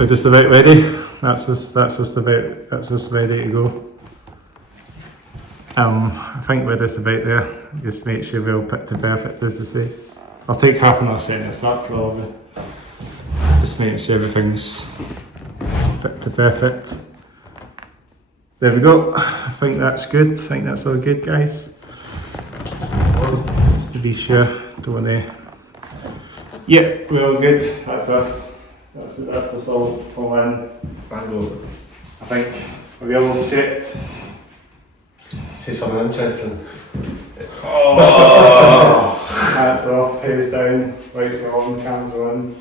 We're just about ready. That's just ready to go. I think we're just about there. Just make sure we're all picture perfect, as they say. I'll take half an hour setting this up probably. Just making sure everything's fit to perfect. There we go. I think that's good. I think that's all good, guys. Just to be sure, don't want to. Yeah, we're all good. That's us. That's us all in. Bango. I think we all checked. Say something interesting. Oh! Hats off, heads down, lights are on, cams are on.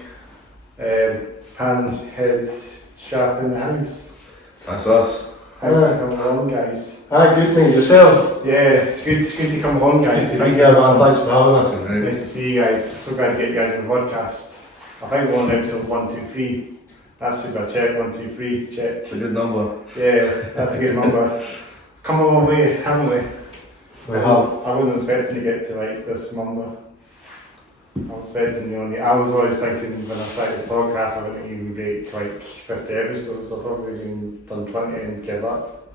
Panhead sharp in the house. That's us. Thanks for coming along, guys. Good thing yourself. Yeah, it's good to come along, guys. Thanks for having us. Nice to see you guys. So glad to get you guys on the podcast. I think we're on episode 1, 2, 3. That's super. Check 1, 2, 3. Check. It's a good number. Yeah, that's a good number. Come a long way, haven't we? We have. I wasn't expecting to get to like this number. I was expecting I was always thinking when I started this podcast I wouldn't even break like 50 episodes. I've probably even done 20 and give up.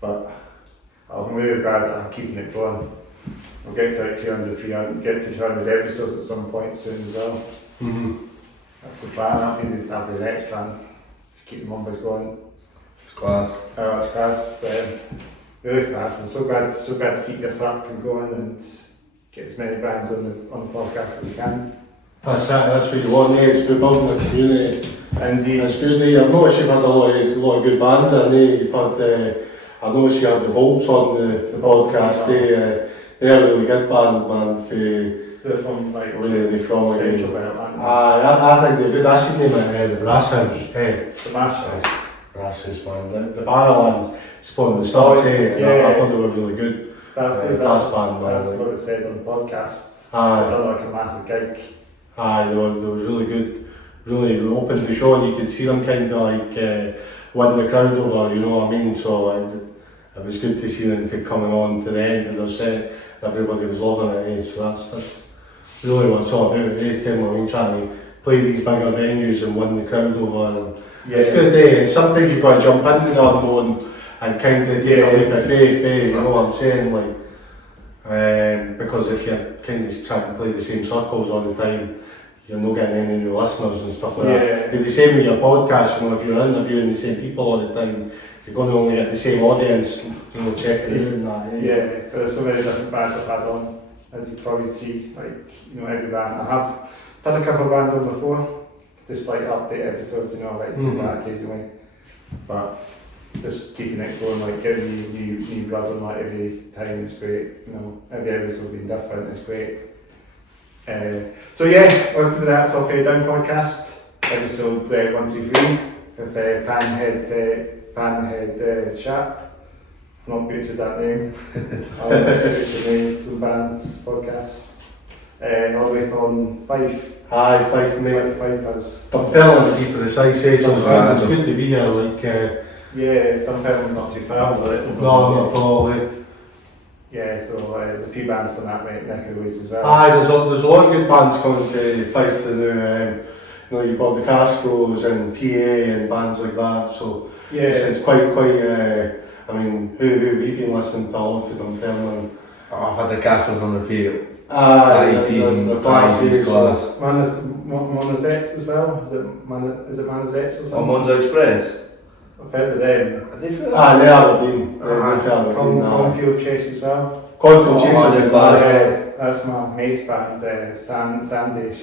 But I'm really glad that I'm keeping it going. We'll get to like 200, 300, get to 200 episodes at some point soon as well. Mm-hmm. That's the plan. I think that'll be the next plan. To keep the numbers going. It's class. It's class. Really class. I'm so glad to keep this up and going and get as many bands on the podcast as we can. That's what you want, it's good building a community. Indeed. It's good, I've noticed you've had a lot of good bands in there. You've had, I noticed you had the Volts on the podcast. They're a really good band, man. They're from like where are they from again? Central Belt, aren't they? I think they're good. I seen them at the Brass House. The Mash House. Brass House, man. The Barrowlands spun the start. I thought they were really good. That's band, man. That's what it said on the podcast. Aye. They've done like a massive gig. Aye, they were really good. Really opened the show and you could see them kind of like win the crowd over, you know what I mean? So it was good to see them coming on to the end of their set. Everybody was loving it, so that's really what it's all about, trying to play these bigger venues and win the crowd over. And it's good, sometimes you've got to jump into the unknown and kind of take a leap of faith, you know what I'm saying? Because if you're kind of trying to play the same circles all the time, you're not getting any new listeners and stuff like that. It's the same with your podcast, if you're interviewing the same people all the time, you're going to only get the same audience, checking it out and that. Yeah, but there's so many different bands I've had on, as you probably see, every band. I have had a couple of bands on before, just update episodes, occasionally. But just keeping it going, getting new blood on every time is great. Every episode being different is great. Welcome to the Hats Off Down podcast, episode 1, 2, 3 with Panhead Sharp. Not butchered that name. I'll butcher the names of the band's podcast. All the way from Fife. Aye, Fife, mate. Fife has. Dumfermline, to be precise, it's good to be here. Dumfermline's not too far, but no, not at all. Yeah, so there's a few bands from that neck of the woods as well. Aye, there's a lot of good bands coming to Fife now. You've got the Castros and TA and bands like that. So it's quite. Who we've been listening to all for Dumfermline. I've had the Castros on repeat. The class. Mona's X as well. Is it Mona's X or something? Monza Express. I've heard of them. Are they from? They are Aberdeen. Cornfield Chase as well. Cornfield Chase. That's my mate's band, Sandy. Sandy's a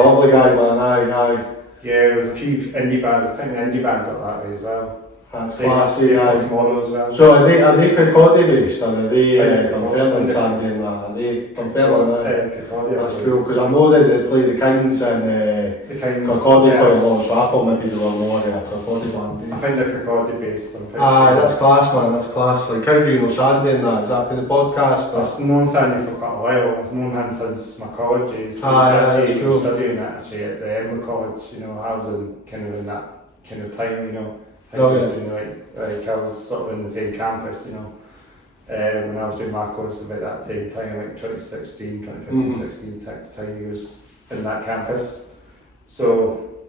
lovely guy, man. Aye. Yeah, there's a few indie bands. I think the indie bands up that way as well. That's classy, aye. Tomorrow as well. So are they Kirkcaldy based, or are they Dumfermline, Sandy and that? Are they Dumfermline? That's cool, because I know that they play the Kings and Kirkcaldy quite a lot, so I thought maybe they were more a Kirkcaldy band. I think they're Kirkcaldy based. That's class, man, that's class. How do you know Sandy and that? Is that for the podcast? I've known Sandy for quite a while. I've known him since my college days. That's cool. Studying at the Edinburgh College, I was in that kind of time, I was sort of in the same campus, when I was doing my course about that same time, 2016, 2015, 16 time he was in that campus. So,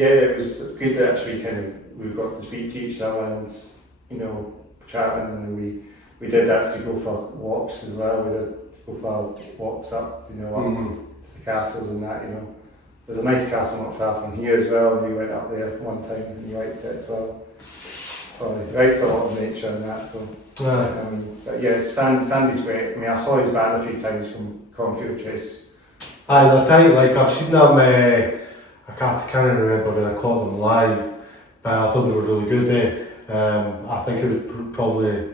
yeah, it was good to actually we got to speak to each other and, chatting, and we did actually go for walks as well. We did go for walks up, up to the castles and that, There's a nice castle not far from here as well, and we went up there one time and we liked it as well. He likes a lot of nature and that, so. But yeah, Sandy's great. I mean, I saw his band a few times from Cornfield Chase. Aye, they're tight, like I've seen them, I can't even remember when I caught them live, but I thought they were really good I think it was probably, it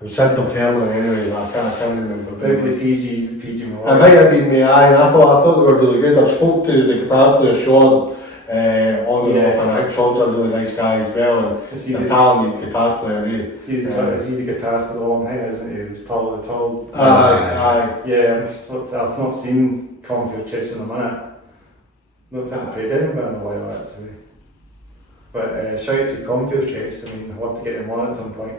was St Dumfermline anyway, I can't remember. Probably PG Molloys. It might have been me, aye, and I thought they were really good. I spoke to the guitar player Sean, on and off, and I think Sean's a really nice guy as well, and he's a talented guitar player, Is he the guitarist of the long hair, isn't he? He's tall. Aye. Yeah, I've not seen Cornfield Chase in a minute. I don't think I played Edinburgh in a while actually. But shout out to Cornfield Chase. I mean, I'll have to get him on at some point.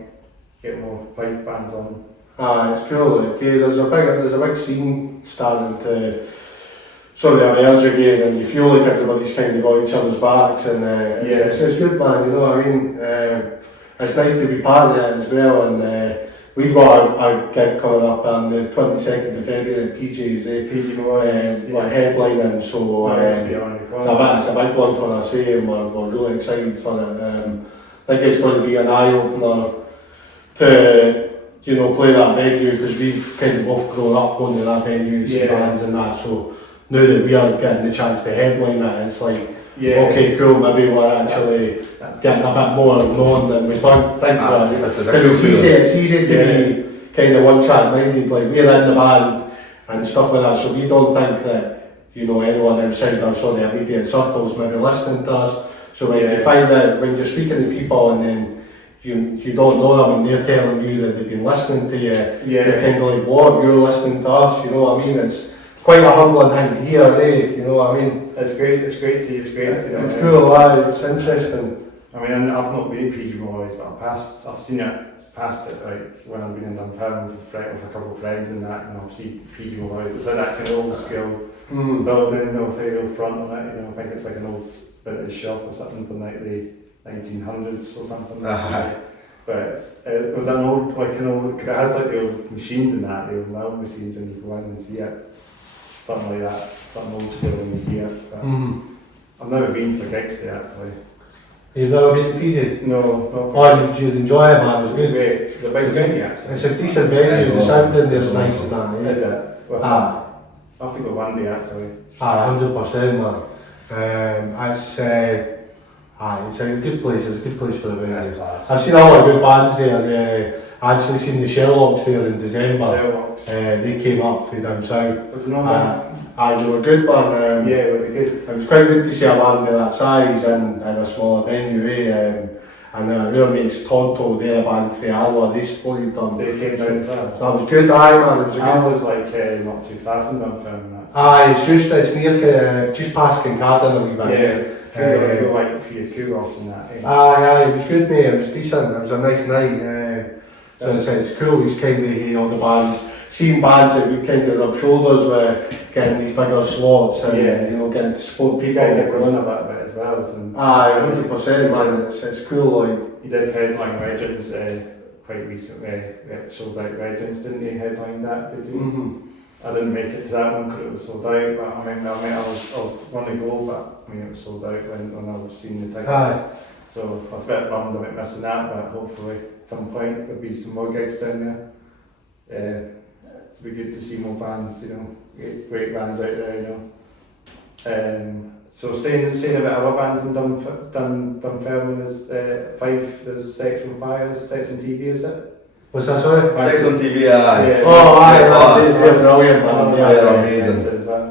Get more Fife bands on. It's cool. Okay, there's a big scene starting to emerge again, and you feel like everybody's kind of got each other's backs, and it's good, man. You know what I mean? It's nice to be part of it as well, and we've got our gig coming up on the 22nd of February at PJ's. PG Molloys, headlining, so it's a big one for us, and we're really excited for it. I think it's going to be an eye opener to play that venue, because we've kind of both grown up going to that venue to see bands and that, so now that we are getting the chance to headline it, it's like, okay, cool, maybe we're actually getting a bit more known than we think about it. Because it's easy to be kind of one-track minded, like we're in the band and stuff like that, so we don't think that, anyone outside our immediate circles maybe listening to us. So when you find that when you're speaking to people and then you don't know them and they're telling you that they've been listening to you, you're kind of like, what, you're listening to us, you know what I mean? It's quite a humbling thing to hear, you know what I mean? It's great to hear. It's cool, it's interesting. I mean, I've not been PG Molloys, but I've seen it, past it, like when I've been in Dunfermline with a couple of friends and that, and I've seen PG Molloys. It's like that kind of old school building, with the front on it, I think it's like an old vintage shop or something from like the 1900s or something. But it was an old, it has like the old machines and that, the old loud machines when you go in and see it. Something like that, something old school when you see it. But I've never been for gigs there actually. You've never been to PJ's? No. Oh, you'd enjoy it, man, it's good. It's a big venue actually. It's a decent venue, the sound in there's nice and that, Is it? Well, I'll have to go one day actually. 100%, man. It's a good place. It's a good place for the venue. That's class. I've seen a lot of good bands there. I actually seen the Sherlocks there in December. Sherlocks. They came up from down south. Was it not they were good, man. yeah, they were good. It was quite good to see a band of that size in a smaller venue. And their mates Tonto, they're a band from Alwa, they supported them. They came down as well. So that was good, man. It was a I good. was like not too far from Dunfermline. It's near, just past Kincardine a wee bit. Cool, like a few cool-offs and that. It was good, mate. It was decent. It was a nice night. So it's cool. He's kind of all the bands, seeing bands that we kind of rub shoulders with, getting these bigger slots and getting to support people. You guys have grown a bit as well since. 100%, man. It's cool. Like you did headline Regents quite recently. Sold out Regents, didn't you? Headline that, did you? I didn't make it to that one because it was sold out, but I was going to go, but it was sold out when I was seeing the tickets. So I was a bit bummed about missing that, but hopefully at some point there'll be some more gigs down there. It'd be good to see more bands, great bands out there, So saying a bit of other bands in Dunfermline is Fife, there's Sex and Fires, Sex and TV, is it? What's that, sorry? Sex on TV, Yeah. They're brilliant, man. They're amazing. As well.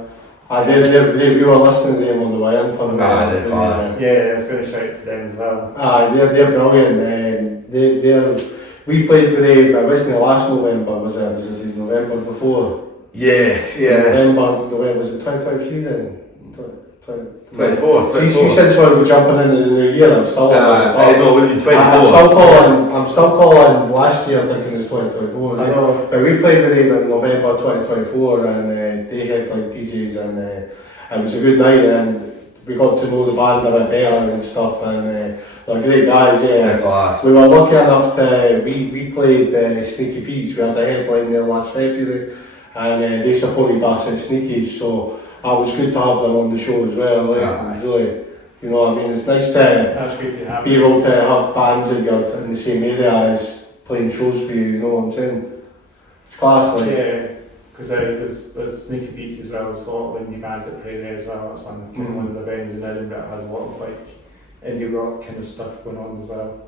We were listening to them on the way in for them. They're class. Yeah, I was going to shout to them as well. They're brilliant. We played with them, it wasn't the last November, was it the November before? Yeah. November, was it 2023 then? 24. See, since we're jumping into the new year, I'm still it would be 24. I'm still calling last year thinking it's 2024. I know. But we played with them in November 2024 and they headlined PJ's and it was a good night and we got to know the band a bit better and stuff, and they're great guys. Yeah, class. We were lucky enough to we played Sneaky Pete's. We had a headline there last February, and they supported us at Sneaky's, so it was good to have them on the show as well. Like, Yeah. it was really, you know what I mean, it's nice to That's great to have. be able to have bands that you're in the same area as playing shows for you, you know what I'm saying? It's class, like. Yeah, because there's Sneaky Pete's as well, there's a lot of indie bands that play there as well. That's one of the venues in Edinburgh that has a lot of like indie rock kind of stuff going on as well.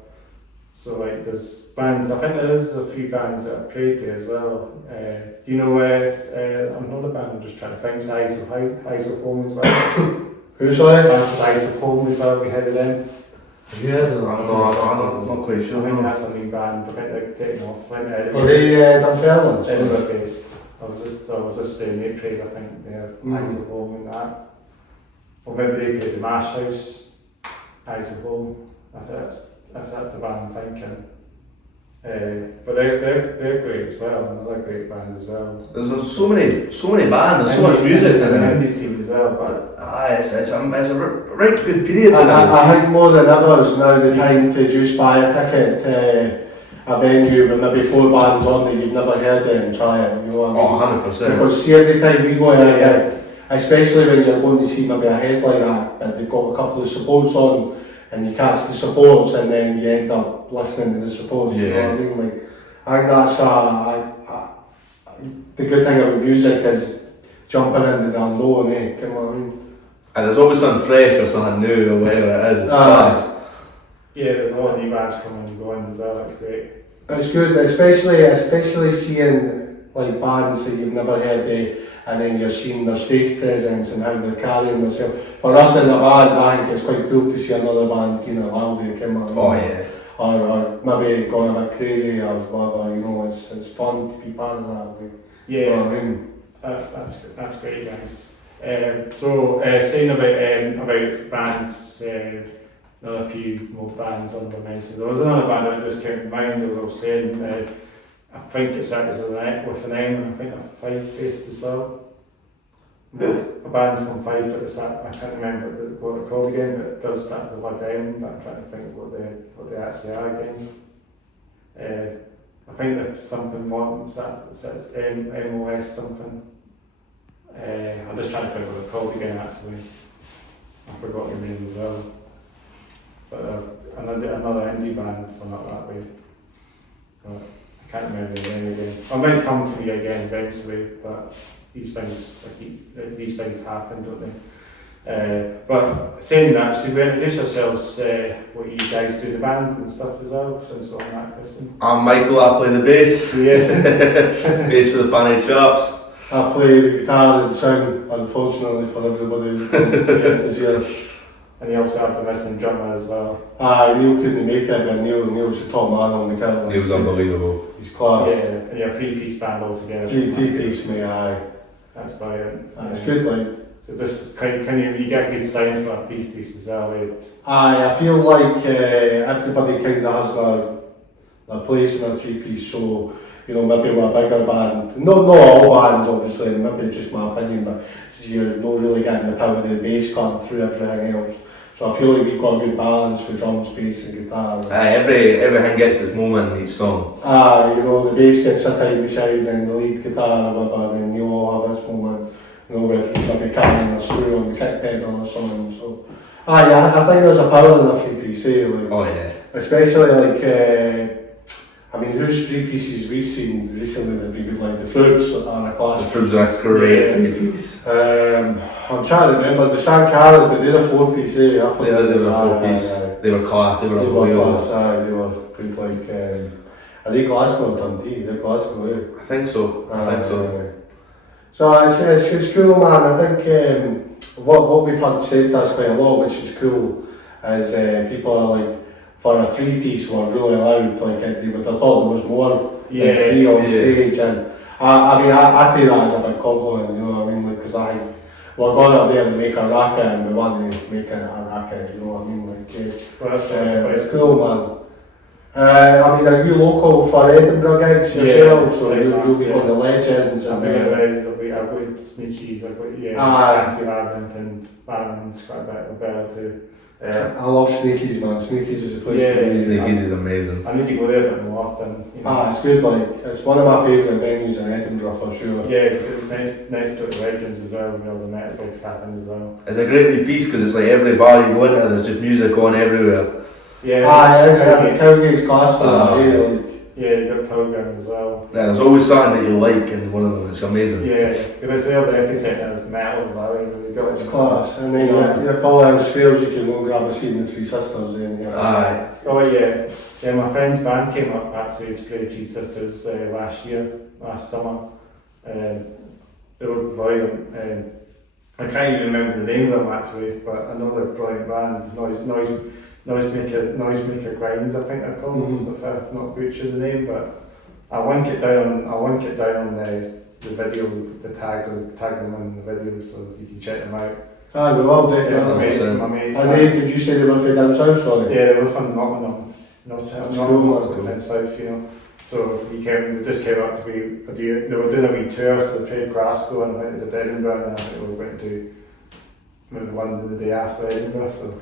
So like there's bands, I think there is a few bands that have played there as well. Do you know another band I'm just trying to think, Eyes of Home as well. Who's that? Eyes of Home as well, we headed in. Have you heard of them? I'm not quite I sure. think No. that's a new band, I think they're taking off. Are they Dumfermline? Edinburgh based. I was just saying they played, I think, Eyes of Home and that. Or maybe they played the Mash House, Eyes of Home, if that's the band I'm thinking. But they're great as well, another great band as well. There's so many bands, there's so much music in And it. indie scene as well, but It's a right good period. I think more than ever is now the time to just buy a ticket to a venue with maybe 4 bands on that you've never heard of and try it, you know what I mean? 100%. Because see, every time we go in a gig, especially when you're going to see maybe a headline act, but they've got a couple of supports on, and you catch the supports and then you end up listening to the supports, you know what I mean? Like, I think that's the good thing about music is jumping into the unknown, you know what I mean? And there's always something fresh or something new or whatever it is, it's class. yeah, there's a lot of new bands coming and going as well, that's great. It's good, especially seeing like bands that you've never heard of, and then you're seeing their stage presence and how they're carrying themselves. For us in a band, I think it's quite cool to see another band kind of loudly come out. Oh yeah. Or maybe going a bit crazy or whatever, you know, it's fun to be part of that. Like, Yeah, you know what I mean? that's great, guys. Saying about bands, another few more bands on the mention. There was another band that I just came to mind. I was saying, I think it's with an M. I think they're Fife based as well. A band from Fife at the start. I can't remember what they're called again, but it does start with the word M. But I'm trying to think what they actually are again. I think there's something more. It's MOS something. I'm just trying to think what they're called again. Actually, I forgot the name as well. But another indie band, so not that way. But I can't remember the name again. It might come to me again eventually, but these things happen, don't they? But saying that, should we introduce ourselves, what you guys do in the band and stuff as well, since we're on that question? I'm Michael, I play the bass. Yeah. Bass for the Panhead Chaps. I play the guitar and sing, unfortunately for everybody this year. And you also have the missing drummer as well. Neil couldn't make it, but Neil's the top man on the kit. He was unbelievable. He's class. Yeah, and you're a 3-piece band altogether. Three-piece, mate, aye. That's brilliant. It's good, like. So this can you get a good sign for a 3-piece as well, right? I feel like everybody kind of has their place in a 3-piece, so you know, maybe we're a bigger band. Not all bands, obviously, maybe just my opinion, but you're not really getting the power of the bass cutting through everything else. So I feel like we've got a good balance for drums, bass and guitar. Everything gets its moment in each song. You know, the bass gets a tiny shine and the lead guitar or whatever, and then you all have this moment, you know, where he's maybe cutting a screw on the kick pedal or something. So, I think there's a power in a 3-piece, like, Oh yeah. especially like, I mean, whose 3-pieces we've seen recently that be good, like the Frubs are a class. The Frubs are a great 3-piece. I'm trying to remember, the Sankaras, but they're a 4-piece, They were a 4-piece. They were class, they were class, they were good, like, are they Glasgow or Dundee? They're Glasgow, I think so. So it's cool, man. I think what we've had said that's quite a lot, which is cool, is people are like, for a 3-piece were really loud, like they would have thought there was more than 3 on stage, and I mean I take that as a big compliment, you know what I mean, because we're going up there to make a racket and we want to make a racket, you know what I mean, like it's cool, man. I mean, are you local for Edinburgh gigs yourself? So you'll be on the Legends and I'll I've got Sneakies, I've got Fancy Labyrinth and Labyrinth's quite a bit of a bell too. I love Sneakies, man. Sneakies is a place to be. Sneakies is amazing. I need to go there a bit more often. You know. It's good, like, it's one of my favourite venues in Edinburgh for sure. Yeah, it's next to the Legends as well, where all the metal gigs happen as well. It's a great wee piece because it's like every bar you go into, there's just music going everywhere. Yeah, the Cowgate's class for that, yeah, you got program as well. Yeah, there's always something that you like in one of them, it's amazing. Yeah, because the other epicenter is metal as well, you got it's class. And then if all them spheres, you can go and grab a seat in the Three Sisters then. Aye. Oh yeah, my friend's band came up actually to play Three Sisters last summer. They were brilliant. I can't even remember the name of them actually, but another brilliant band, Noisemaker Grinds, I think they're called, if I've not butchered the name, but I'll link it down on the video, the tag them in the video so you can check them out. We will definitely. Amazing. Did you say they were from down south, sorry? Yeah, they were from Nottingham, down south, you know. So they just came up they were doing a wee tour, so they played Glasgow and went to Edinburgh, and I think we were going to do maybe one the day after Edinburgh, so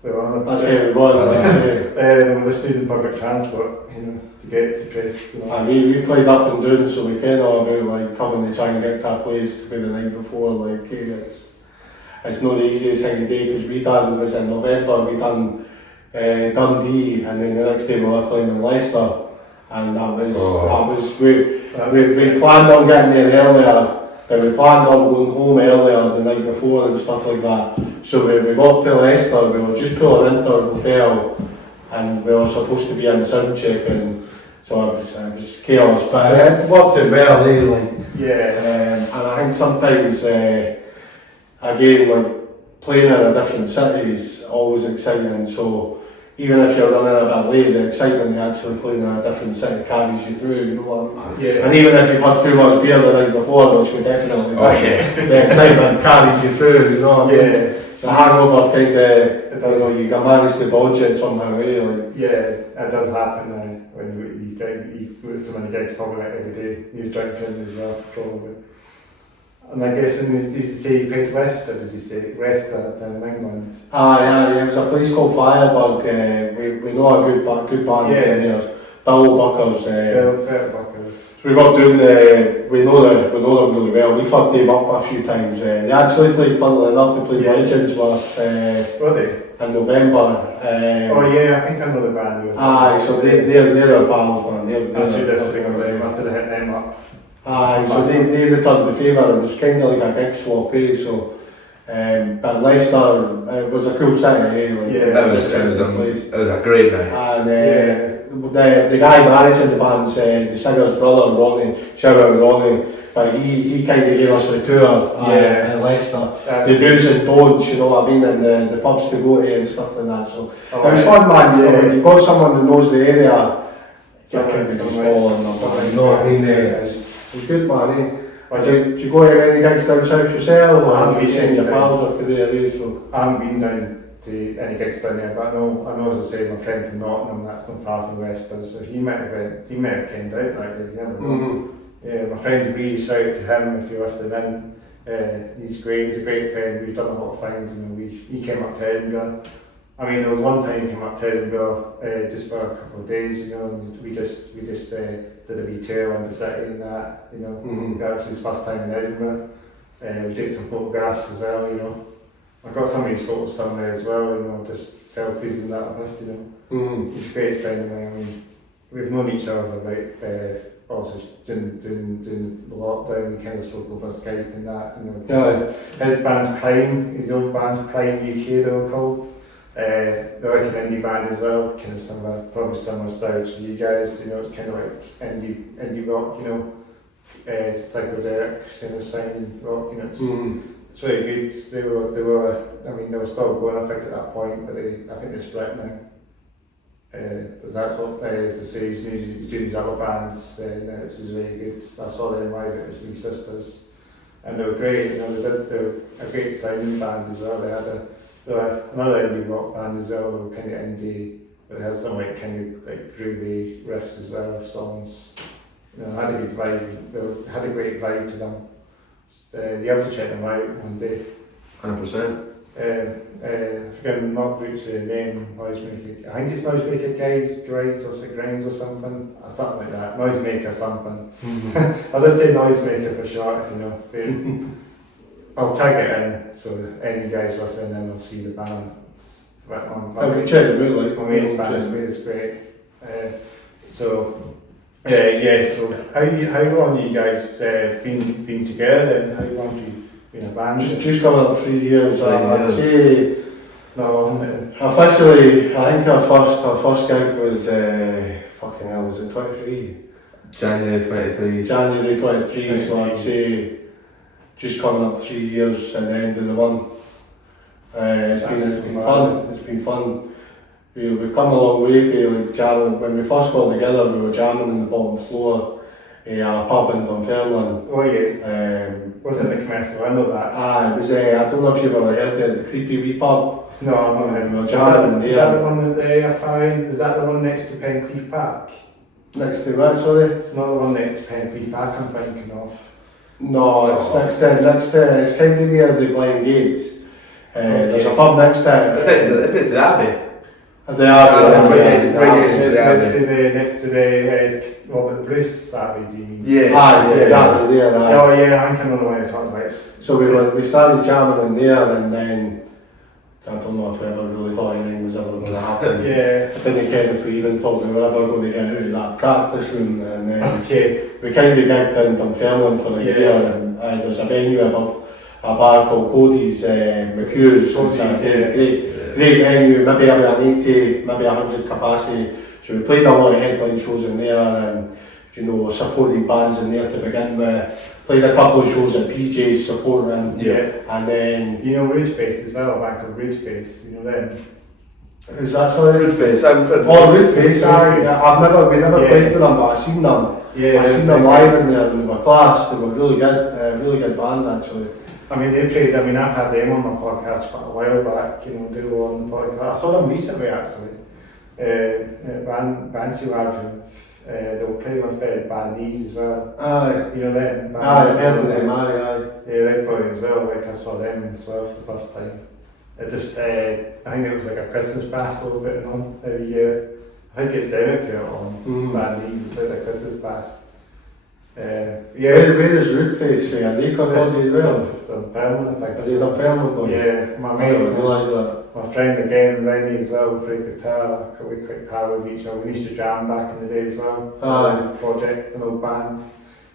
we were on That's how we were. we were just using public transport, you know, to get to place. You know. We played up and down, so we ken all about like coming to try and get to a place the night before. Like it's not the easiest thing to do because it was in November. We done Dundee, and then the next day we were playing in Leicester, and we planned on getting there earlier. But we planned on going home earlier the night before and stuff like that. So we got to Leicester, we were just pulling into our hotel and we were supposed to be in sound check, and so it was chaos, but it worked out well, and I think sometimes, again, like playing in a different city is always exciting, so even if you're running a bit late, the excitement of actually playing in a different city carries you through, you know what I mean? Yeah. And even if you've had too much beer the night before, which we definitely did, the excitement carries you through, you know what I mean? Yeah. The hangover's kind of, you can manage to dodge it somehow, really. Yeah, it does happen when you go so many gigs, probably like every day, you're drinking as well, probably. And I guess did you say you played West, or did you say West down in England? Yeah, it was a place called Firebug. We know a good band in there. Bill Buckers. Bill Buckers. We got doing we know them really well. We've had them up a few times. They actually played, funnily enough, they played Legends with us Were they? in November. I think I know the band. So they're our pals, man. I must have hit them up. So they returned the favour. It was kind of like a big swap, so but Leicester, it was a cool city, It was a great night. And the guy managing the band's the singer's brother, Ronnie, shout out Ronnie, but he kind of gave us the tour in Leicester, the do's and don'ts, you know what I mean, and the pubs to go to and stuff like that, so it was fun, man, you know, when you've got someone who knows the area, you kind of just following them, you know what I mean, it was good, man, Did you go to any gigs down south yourself, or have you seen your pals off there, so? I haven't been down to any gigs down there, but I know as I say, my friend from Nottingham, that's not far from Leicester, so he might have came out like you never know. Yeah, my friend really shout out to him if you're listening in. He's great, he's a great friend, we've done a lot of things, and he came up to Edinburgh. I mean, there was one time he came up to Edinburgh just for a couple of days, you know, and we just did a wee tour around the city and that, you know. That was his first time in Edinburgh. We took some photographs as well, you know. I've got some of his photos somewhere as well, you know, just selfies and that of us, you know. He's a great friend of mine. I mean, we've known each other for about, also during the lockdown, we kind of spoke over Skype and that, you know. His band Prime, his old band Prime UK they were called. They're like an indie band as well, kind of similar, probably similar style to you guys, you know, it's kind of like indie rock, you know, psychedelic, kind of sounding rock, you know, it's really good. They were still going, I think, at that point, but I think they split now. But that's what, as I say, he's doing these other bands now, which is really good. I saw them live at the Three Sisters, and they were great, you know, they were a great sounding band as well. They were another indie rock band as well, they were kind of indie, but it has some like kind of like groovy riffs as well, songs. You know, had a good vibe, they had a great vibe to them. You have to check them out one day. 100%. I forget not which name, Noisemaker. I think it's Noisemaker Guides or Grinds or something like that. Noisemaker something. I'll just say Noisemaker for short, you know. I'll tag it in so any guys listening in will see the band. We check them out, like my mate's band is great. So how long have you guys been together and how long have you been a band? Just coming up 3 years. I'd say no, officially, I think our first gig was was it 23? January 23. January 23, so I'd say just coming up 3 years and the end of the month. It's been fun. It's been fun. We've come a long way for like jamming. When we first got together, we were jamming in the bottom floor a pub in Dumfermline. Oh yeah. Wasn't the Commercial? I know that. It was. I don't know if you've ever heard it. The Creepy Wee Pub. No, I've not heard of We it. were jamming in there. Is that the one that they are fine? Is that the one next to Penqueef Park? Next to what? Sorry. Not the one next to Penqueef Park. I'm thinking of. No, it's next to. It's kind of near the Blind Gates. There's a pub next to it. It's next to the Abbey. They are right next to the Abbey. Next to the Robert Bruce Abbey, do you mean? Yeah. Exactly there. Oh yeah, I think I know the one you're talking about. So we started jamming in there, and then I don't know if we ever really thought anything was ever going to happen. Yeah. I didn't care if we even thought we were ever going to get out of that practice room, and then Okay. we kind of gigged in Dumfermline for a year, and there's a venue above a bar called Cody's, McHugh's. Great venue, maybe about 80, maybe 100 capacity. So we played a lot of headline shows in there, and you know, supported bands in there to begin with. Played a couple of shows at PJ's supporting, and then you know Rootface as well, a band called Rootface, you know them. Who's that? Sorry, Rootface. We never played with them, but I seen them. Yeah, I seen them live in there, and they were class. They were really good band actually. I mean, they played. I mean, I've had them on my podcast for a while back. You know, they were on the podcast. I saw them recently actually. Bands you have. They were playing with Bandies as well. Aye. You know them? I've heard of them, aye. Yeah, they're playing as well. Like I saw them as well for the first time. It just, I think it was like a Christmas bass a little bit on every year. I think it's them up here on Bandies. It's like a Christmas bass. Where is Rootface? Are they Kirkcaldy as well? Dumfermline, I think. Are they Dumfermline boys? Yeah, my I mate. didn't realise that. My friend again, Rennie as well, played guitar. We quite pal with each other. We used to jam back in the day as well. Project, an old band.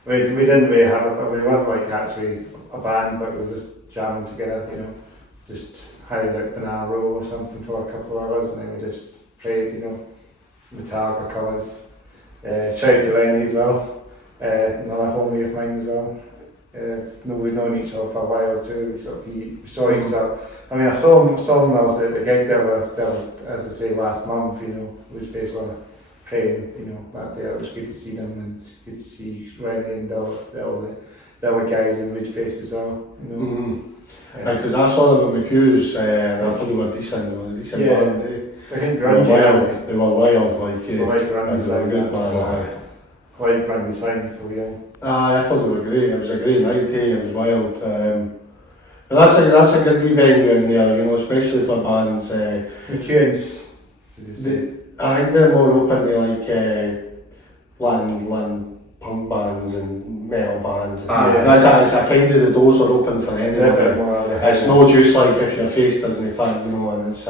We didn't really have we weren't like actually a band, but we were just jamming together, you know. Just hired like Banana Row or something for a couple of hours, and then we just played, you know, Metallica covers. Shout out to Rennie as well. Another homie of mine as well. We've known each other for a while too. We saw each other. I mean, I saw them when I was at the gig. They were, as I say, last month. You know, Rootface were playing. You know, that day. It was good to see them, and good to see Rennie and all the other guys in Rootface as well. You know, because I saw them at McHugh's, and I thought they were decent. They were a decent band. I think They were wild. They were wild. Like they were a good band. Quite grand design for you. I thought they were great. It was a great night. It was wild. But that's a good wee venue in there, you know, especially for bands. McEwen's. I think they're more open to like Latin punk bands and metal bands. That's a kind of the doors are open for anybody. It's no just like if your face doesn't fit, you know. And it's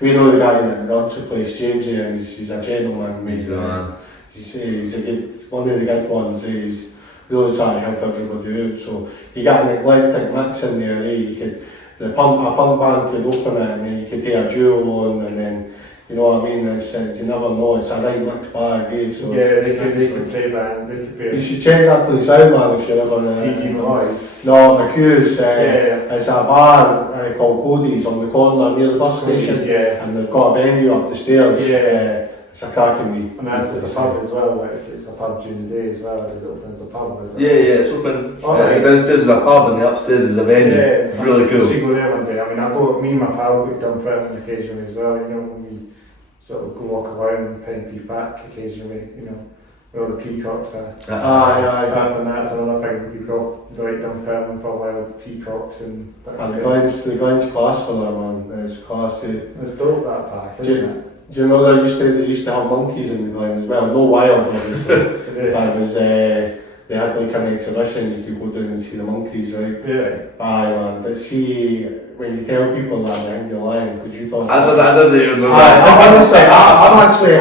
we know the guy that runs the place, Jamesy, and he's a gentleman. He's a good, one of the good ones. He's really trying to help everybody out. So you got an eclectic mix in there. A punk band could open it, and then you could take a duo on, and then you know what I mean. It's, you never know. It's a right mixed bag. So they could play bands. They could play. You should check that place out, man. If you're ever Molloys. No, McHugh's. It's a bar called Cody's on the corner near the bus station, and they've got a venue up the stairs. It's a cracking wee. And that's a pub as well, like it's a pub during the day as well, is it open as a pub, is it? Yeah, it's open. Downstairs is a pub and the upstairs is a venue. It's really cool. We go there one day. I mean, me and my pal go to Dumfermline occasionally as well, you know, when we sort of go walk around and Penqueef back occasionally, you know. where the peacocks are. Aye. And that's another thing, we've got the right Dumfermline for a while with peacocks and... And the Glenn's class for that, man. It's classy. It's dope, that park, isn't it? Do you know they used to have monkeys in the Glen as well? No wild, obviously. But it was, they had like an exhibition, you could go down and see the monkeys, right? Really? Aye, man. But see, when you tell people that, they think you're lying, because you thought... I don't even know that.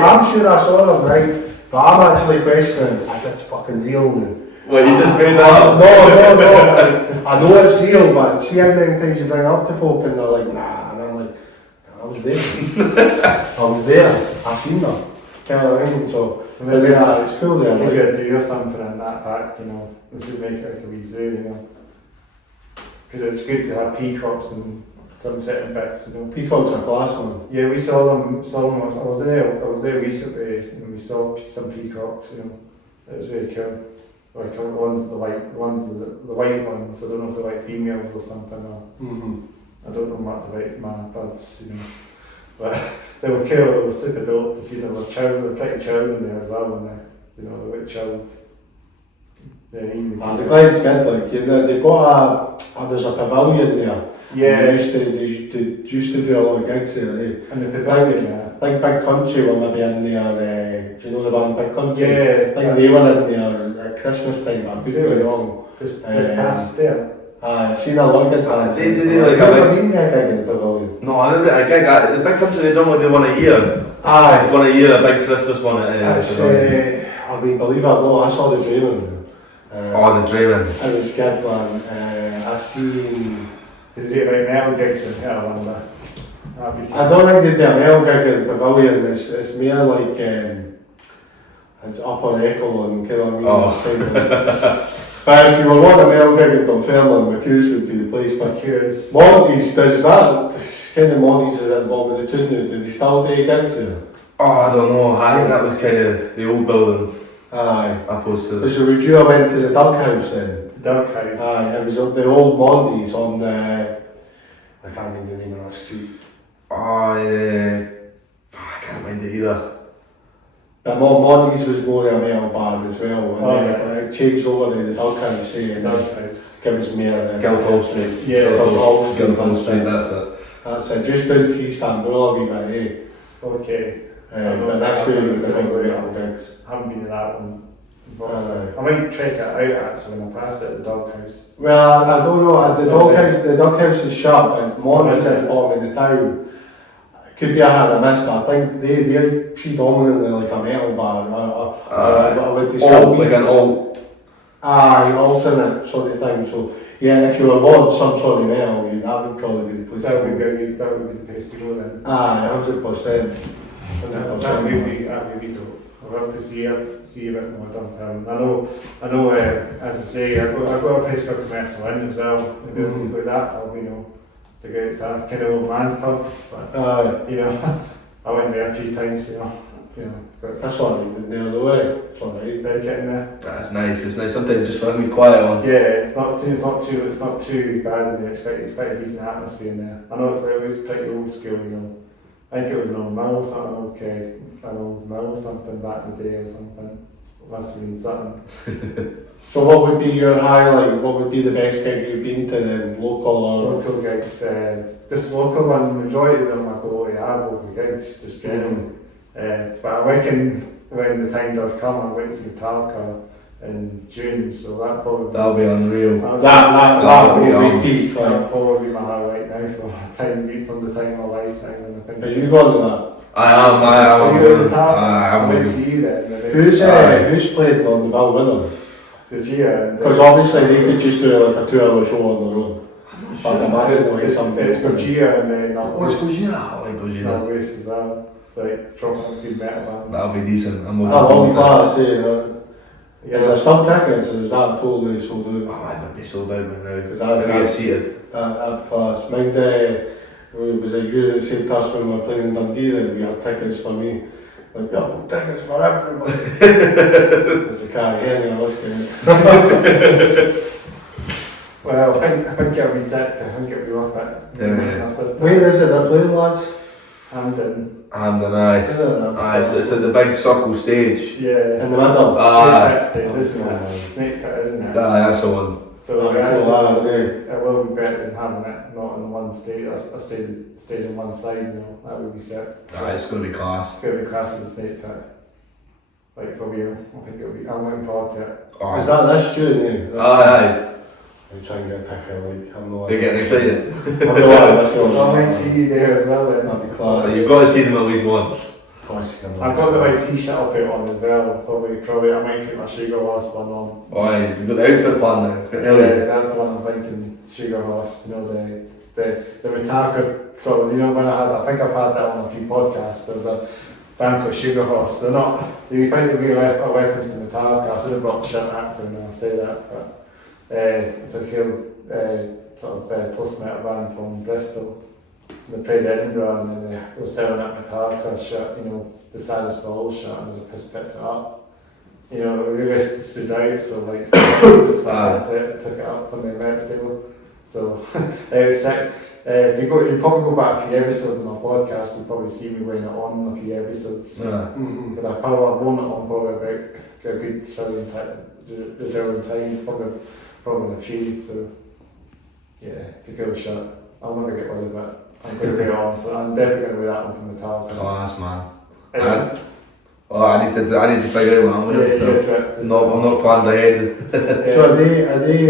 I'm sure I saw them, right? But I'm actually questioning if it's fucking real, man. Well, you just made that up? No. I know it's real, but see how many times you bring up to folk and they're like, nah, and I'm like, I was there. I was there. I seen them. Kind of thing. So, but yeah, it's cool there. Give Like, you a zoo or something in that park, you know. This would make it like a wee zoo, you know. Because it's good to have peacocks and some certain bits, you know. peacocks are class, man. Yeah, we saw them. I was there recently, and we saw some peacocks. You know, it was really cool. Like the white ones. I don't know if they're like females or something. Or I don't know much about my birds, you know. But they were cool. It was super dope to see them. They're pretty chilled in there as well, and they were chilled. Yeah, The Glenn's good. Like they've got there's a pavilion there. yeah. They used to do a lot of gigs there. And the pavilion, yeah. I think Big Country were maybe in there. Do you know the band Big Country? Yeah. I think they were in there at Christmas time, but I could be wrong. Just past there. I've seen a lot of good bands. They like I've never been there gig in the pavilion. No, I never. I gig. The Big Country, they normally do one a year. Aye. One a year, a big Christmas one. I mean, believe it or not, I saw the Dreamin'. The Dreamin'. It was good, man. I seen. Did you like metal gigs in here, I wonder? I don't think they did a metal gig in the pavilion. It's more like it's up on Echo and kind of But if you were wanting a metal gig at Dumfermline, McHugh's would be the place. But Monty's does that. Kind of Monty's is involved with the tune. Do they still do gigs there? I don't know. I think that was kind of the old building. Aye. Opposed to So would you have went to the Dog House then? Dog House. Aye, it was the old Monty's on the... I can't remember the name of that street. I can't mind it either. But Monty's was more a metal bar as well, and then it changed over to the Dog House, and Dog House. gives me a... Guildhall Street. Yeah. Guildhall Street, that's it. That's it, just down Freestone Bowl a wee bit, Okay. but that's where you would have got metal gigs. I haven't been in that one. I might check it out actually when I pass it at the Dog House. Well, I don't know, the Dog House is shut, but Monty's at the bottom of the town. It could be I had a miss, but I think they're predominantly like a metal bar. Like an alt. Aye, alternate sort of thing. So yeah, if you were wanting some sort of metal, that would probably be the place. That would be the place to go then. Aye, 100%. That would be dope. I'd love to see a bit more Dumfermline. I know. As I say, I've got a place called Commercial Inn as well. With that pub, you know, it's a kind of old man's pub. But you know, I went there a few times. You know, that's alright. Near the way. It's alright. They're getting there. That's nice. It's nice. Sometimes just for a wee quiet one. Yeah, it's not too bad in there. It's quite a decent atmosphere in there. I know it was pretty old school, you know. I think it was an old mill or something, an old mill or something back in the day or something. It must have been something. So what would be your highlight? What would be the best gig you've been to then? Local or? Local gigs, this local one, the majority of them I go to local gigs, just generally. But I reckon when the time does come, I went to Metallica in June, so that'll be unreal. That will be peak. That'll probably be my highlight now from the time of my lifetime. Are you going to that? I am. I went to see you then. Who's played on the bill with them? This year. Because obviously they could just do like a 2-hour show on their own. But I imagine it's Gojira and then it's Gojira. I like Gojira. Northwest as well. It's like proper good metal bands. That'll be decent. I'll be class, Is there some tickets or is that totally sold out? Oh, I might be sold out by now. Because I'd get seated. That class. Mind was it you that said to us when we were playing in Dundee that we had tickets for me? Like, we have tickets for everybody. There's a car here and whiskey. Well, I think it'll be set. I think it'll be worth it. Yeah. Where is it they're playing, lads? Hampden, aye. Aye, so it's at the big Socals stage. Yeah. In the middle. Aye. Snake Pit stage, isn't it? Snake Pit, isn't it? Aye, that's the one. So Cool, it will be better than having it not in one state. I stayed on one side, you know, that would be sick. Aye, it's going to be class. It's going to be class in the Snake Pit. Like for real, I think it'll be. I'm looking forward to it. Oh. Is that this June? Yeah? Aye. I'm trying to get a ticket, like, I'm not. You're getting excited. I'm not this one. I might see you there as well then. That'd be class. So you've got to see them at least once. I've got the right t-shirt I'll put on as well. Probably I might put my Sugar Horse one on. Oh, aye, you've got the outfit plan now. Yeah, that's the one I'm thinking. Sugar Horse, you know, the Metallica sort of, you know, when I think I've had that on a few podcasts. There's a band called Sugar Horse. They're not. You find it be a reference to Metallica. I should have brought the shirt accent when I say that, but it's a cool sort of post-metal band from Bristol. They played Edinburgh and then they were selling that Metallica shirt, you know, the Saddest of All shirt, and they just picked it up. You know, it really stood out, so like, that's it, I took it up on the events table. So, it was sick. You probably go back a few episodes of my podcast, you'll probably see me wearing it on a few episodes. Yeah. But I've worn it on probably about a good selling time, the times, probably a few, so yeah, it's a cool shirt. I'll never get rid of it. I'm going to wear it on, but I'm definitely going to wear that one from Metallica. Class, man. I It's- need to figure out what I'm wearing, so I'm not planned ahead. So are they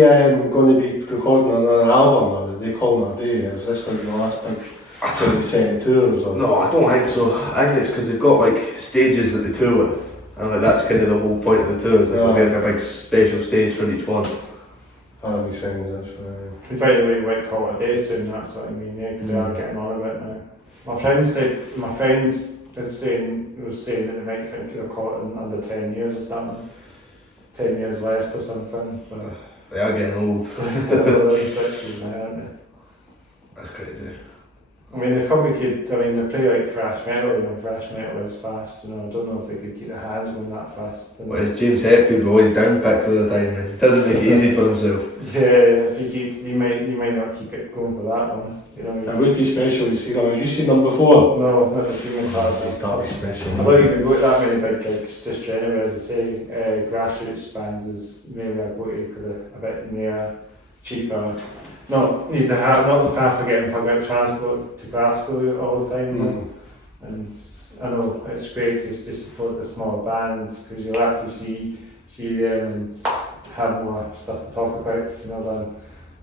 going to be recording another album, or are they calling it a day? Is this like the last big 20 tours? Or? No, I don't think so. I think it's because they've got like stages that they tour with, and like that's kind of the whole point of the tours. Like, there'll be like a big special stage for each one. That makes sense, that's In fact, the way we went call it a day soon, that's what I mean, yeah, because we are getting on a bit now. My friends was saying that they might think they'll call it in under 10 years or something. 10 years left or something. But They are getting old. they're really sexy now, aren't they? That's crazy. I mean, they probably could, they play like thrash metal, you know, thrash metal is fast, you know, I don't know if they could keep their hands going that fast. Well, it's James Hetfield always downpicked all the time, and he doesn't make it easy for himself. Yeah, if he keeps, you might not keep it going for that one, you know. It would be special to see them. Have you seen them before? No, I've never seen them hard. That'd be special. I don't even go to that many big gigs, just generally, as I say, grassroots bands is maybe I go to a bit near, cheaper. Not need to have, not far for getting public transport to Glasgow all the time. And I know it's great to support the small bands because you'll actually see them and have more stuff to talk about.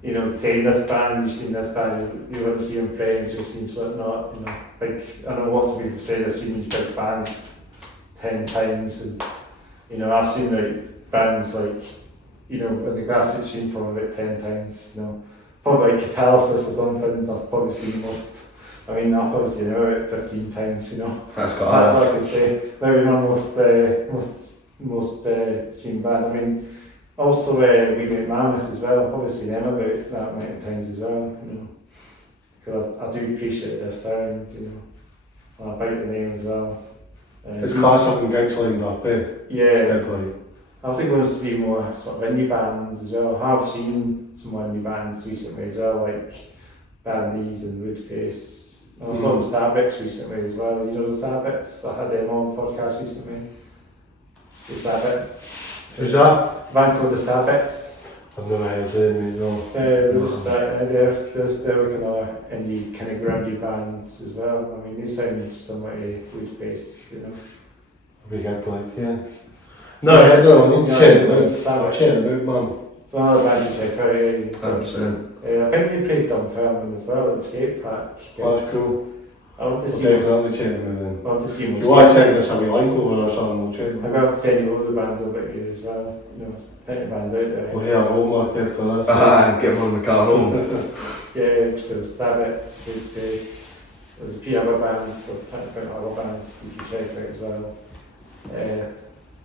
You know, saying this band, you've seen this band, you wouldn't see them Friends, you've seen Slipknot, you know. Like, I know lots of people say they've seen these big bands 10 times, and you know, I've seen like bands like, you know, in the grassroots scene probably about 10 times, you know. Probably like Catalysis or something, I've probably seen most. I mean, I've probably seen it about 15 times, you know. That's all I can say. Maybe not most seen band. I mean, also We Make Mammoths as well. I've probably seen them about that many times as well, you know. Because I do appreciate their sound, you know. And I like the name as well. It's class up and gigs lined up, eh? Yeah. Big like. I think there's to be more sort of indie bands as well. I have seen some indie bands recently as well, like Bad Knees and Woodface. And I saw the Sabbaths recently as well. You know the Sabbaths? I had them on the podcast recently. The Sabbaths. Who's that? A band called the Sabbaths. I've never heard of them, no. They're like another indie kind of grungy bands as well. I mean, they sound similar to Woodface, you know. We get like, yeah. No, I don't. I need to check it out. Sabbaths. Check it out, man. Another band to check out, yeah. 100%. I think they played Dumfermline as well at the skate park. Well, that's cool. I want to We'll see them. definitely check it out then. I want to see them. You want to send us some link over or something, we'll check it I'm out. about to send you loads of bands over here as well. You know, there's plenty of bands out there. We'll hear homework after this. And get him on the car home. Yeah, so Sabbaths, Woodface, there's a few other bands, so I'm trying to think of other bands you can check out as well.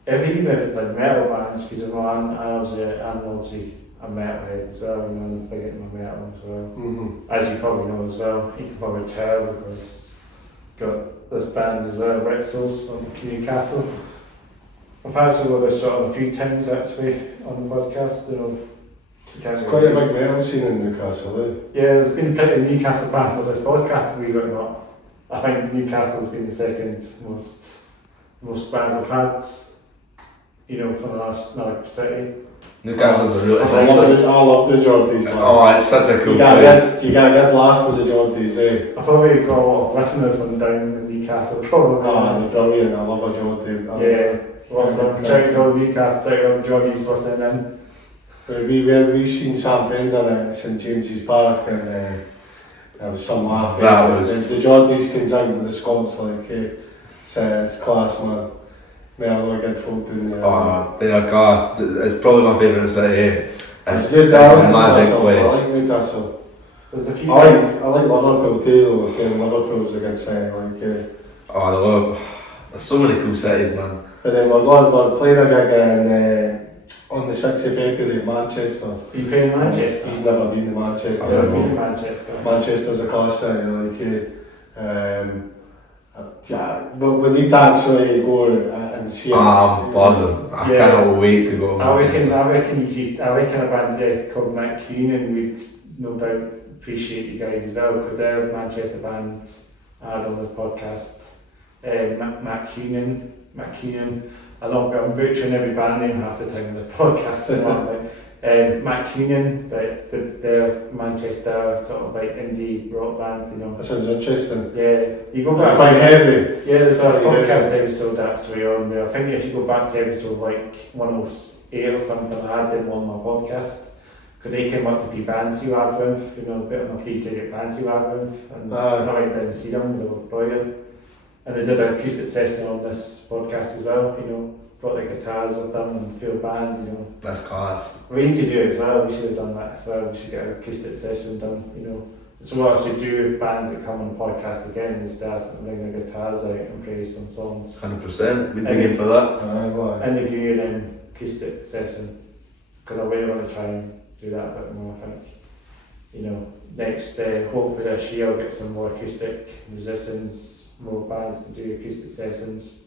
Even if it's like metal bands, because I'm obviously a metalhead as well, you know, I'm big into my metal as well. As you probably know as well, you can probably tell because got this band as well, Rexels from Newcastle. I've actually got this shot on a few times actually on the podcast, you know. It's quite a big metal scene in Newcastle, eh? Yeah, there's been plenty of Newcastle bands on this podcast, believe it or not. I think Newcastle's been the second most bands I've had, you know, for the last city. Newcastle's a real. I love the Geordies, man. Oh, it's such a cool You place. get a good laugh with the Geordies, eh? I probably got a lot of listeners when down in Newcastle, probably. Ah, they're brilliant, I love a Geordie. Yeah, lots of shout out to all the Newcastle, shout out the joggies listening in. We've seen Sam Bender at St James's Park and there was some laughing. That was- The Geordies can sing with the Scots like it's class, man. We have a lot of good folk down there. Oh, they are class. It's probably my favourite city. It's good a down, magic I place. like Newcastle. There's a few. I like Liverpool too though, again, Liverpool's a good city, Oh, there's so many cool cities, man. but then we're playing a gig on the 6th of February in Manchester. Are you playing Manchester? He's never been to Manchester. I've never been to Manchester. Manchester's a class city, yeah, but we need to actually go and see it. I'm buzzing. I Yeah. cannot wait to go. I reckon a band called Mac Union would no doubt appreciate you guys as well, because they're Manchester bands I had on this podcast. Mac Union. I know I'm butchering every band name half the time in the podcast. Mac Union, but they're Manchester sort of like indie rock band, you know. That sounds interesting. Yeah, you go back. Quite heavy. Yeah, there's a Quite podcast heavy. episode that's way on there. I think if you go back to episode like 108 or something, I had them on my podcast. Because they came up to be bands you have with, you know, a bit on a free ticket bands you have with, and I went down to see them, they were brilliant. And they did an acoustic session on this podcast as well, you know, brought the guitars with them and full band, you know. That's class. We need to do it as well, we should have done that as well, we should get an acoustic session done, you know. So what I should do with bands that come on the podcast again is to ask them to bring their guitars out and play some songs. 100%. We'd be in for that. Well, Interview and then acoustic session, because I really want to try and do that a bit more, I think. You know, next, hopefully this year I'll get some more acoustic musicians, more bands to do acoustic sessions.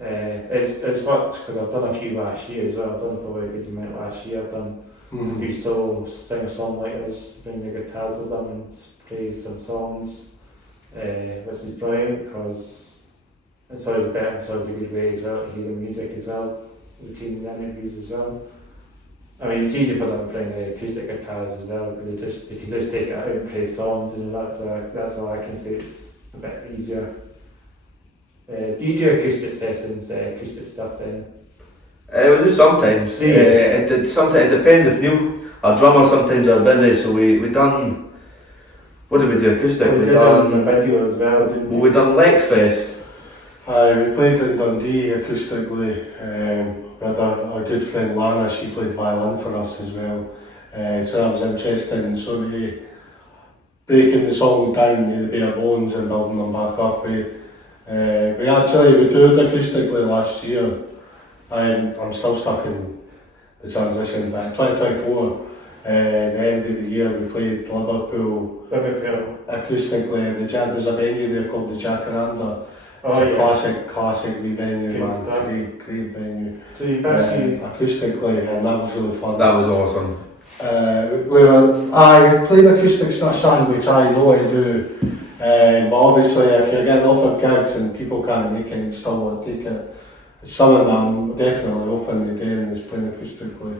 It's worked because I've done a few last year as well. I've done probably a good amount last year. I've done a few solos, singer-songwriters, bring the guitars with them and play some songs, which is brilliant because it's always better, it's always a good way as well to hear the music as well, between the interviews as well. I mean, it's easy for them playing the acoustic guitars as well, because they can just take it out and play songs, and that's why I can say it's a bit easier. Do you do acoustic sessions, acoustic stuff then? We do sometimes. Yeah. It depends if Neil, our drummer, sometimes are busy. So we done. What did we do acoustic? We did on the video as well, didn't we? We done Lex Fest. we played in Dundee acoustically. We had a good friend Lana, she played violin for us as well. So that was interesting, sort of breaking the songs down to the bare bones and building them back up. We toured acoustically last year. I'm still stuck in the transition back. 2024, the end of the year we played Liverpool acoustically, and there's a venue there called the Jacaranda. It's a classic wee venue, man. Great venue. So you've actually... acoustically, and that was really fun. That was awesome. I played acoustics, not something which I know I do. But obviously, if you're getting offered gigs and people can't make it and still want to take it, it's something that I'm definitely open to doing, is playing acoustically.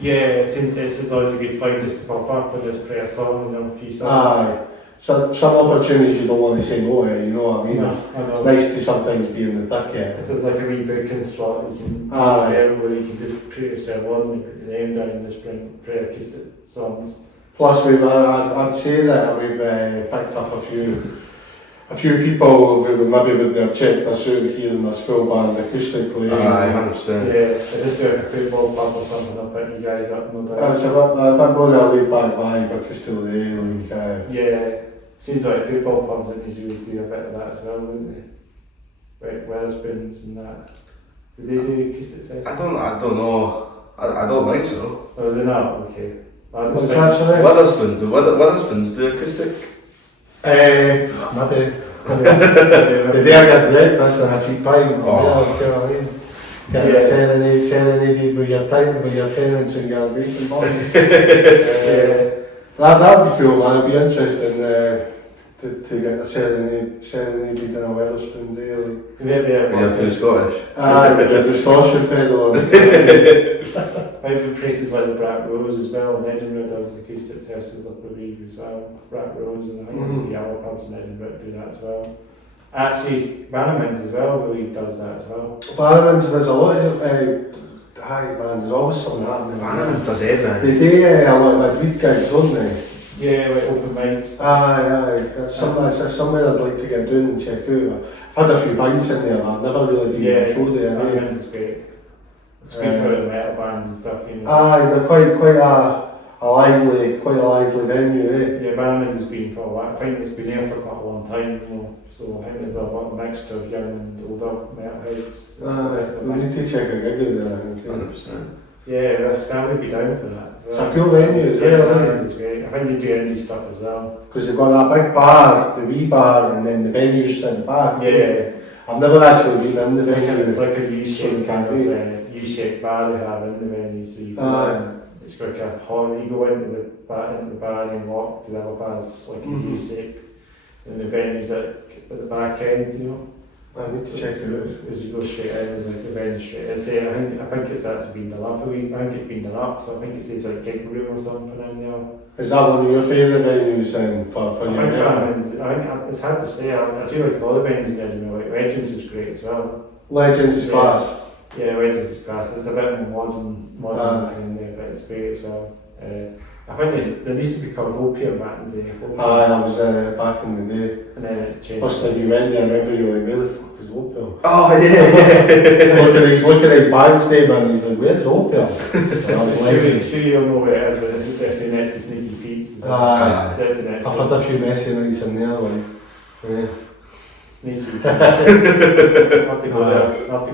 Yeah, since it's always a good fun just to pop up and just play a song and a few songs. Aye. So, some opportunities you don't want to say no to, you know what I mean? I know. It's nice to sometimes be in the thick of If it. there's like a wee booking slot, you can where you can just put yourself on and put your name down and just play acoustic songs. Plus, I'd say that we've picked up a few people who maybe wouldn't have checked us out here in this full band acoustically. 100%. Yeah, I just do like a football pub or something, I'll pick you guys up, no doubt. That's a bit more of a laid back vibe acoustically. Yeah, seems like football pubs that usually do a bit of that as well, wouldn't they? Like Wetherspoons and that. Do they do acoustic sessions? I don't know. I don't think so. Oh, they're not? Okay. What's that, sorry? Wetherspoons do acoustic. Maybe. The day I got breakfast and a cheap pie, you know what I mean? Get serenaded with your tenants and your beef and bun. That would be cool, man. It'd be interesting to get the serenaded in a Wetherspoons there. Like. Yeah, for the Scottish. With the distortion pedal on. Maybe places like the Black Rose as well, and Edinburgh does the Acoustic Sessions, I believe, as well. Black Rose, and I think there's a few other pubs in Edinburgh that do that as well. Actually, Bannerman's as well, I believe, does that as well. Bannerman's, there's a lot of aye man, there's always something happening. Bannerman's does everything. They do a lot of midweek gigs, don't they? Yeah, like open mics. Aye, that's somewhere I'd like to get down and check out. I've had a few bands in there, but I've never really been to a show there. Bannerman's is great. It's good for the metal bands and stuff, you know. Aye, they're quite a lively venue, eh? Yeah, Bannerman's has been for a while. I think it's been there for quite a long time, you know. So I think there's a lot of mixture of young and older metalheads. We need to check a gig out there, I think. 100%. Yeah, I would be down for that. It's a cool venue as well, Bannerman's is great. I think they do indie stuff as well. Because they've got that big bar, the wee bar, and then the venue's in the back. Yeah. I've never actually been in the venue. It's like a U-shaped kind of U-shaped bar they have in the venue, so you go it's like a hall, you go into the bar and walk to the other bars like a U-shape, and the venue's at the back end, you know. I need to check it out. As you go straight in, there's like the venue straight in. I think it's actually been done up a wee, I think it's been done up, so I think it says like gig room or something in there. Is that one of your favourite venues then for I your think band? I think it's hard to say, I do like all the venues in Edinburgh, like Legends is great as well. Legends is class. Yeah, Legends is class. It's a bit more modern in there, but it's great as well. I think there used to be called Opium back in the day. I was back in the day. And then it's changed. First time you went there, I remember you were like, where the fuck is Opium? Oh, yeah. He's looking at his band's name and he's like, where's Opium? And I was like, sure you'll know where it is, but it's definitely next to Sneaky Pete's. I've had had a few messy nights in there, like, yeah. Sneaky. I'll have to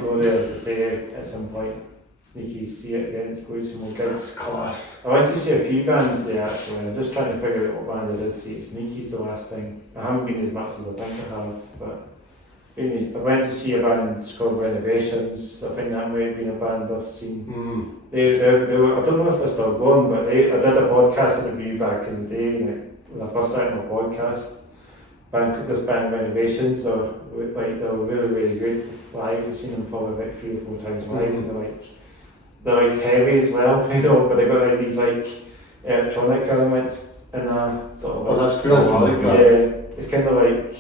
go there, as I say, at some point. Sneaky, see it again, go to some more gigs. Class. I went to see a few bands there actually. I'm just trying to figure out what band I did see. Sneaky's the last thing. I haven't been as much as I think I have, but I went to see a band called Renovations. I think that might have been a band I've seen. They were, I don't know if they're still going, but I did a podcast interview back in the day when I first started my podcast. This band Renovations, so like they were really, really good live. I've seen them probably about 3 or 4 times live, and they're like heavy as well, you know, but they got like these like electronic elements in a sort of. Oh, that's cool. I like that. Yeah, it's kind of like,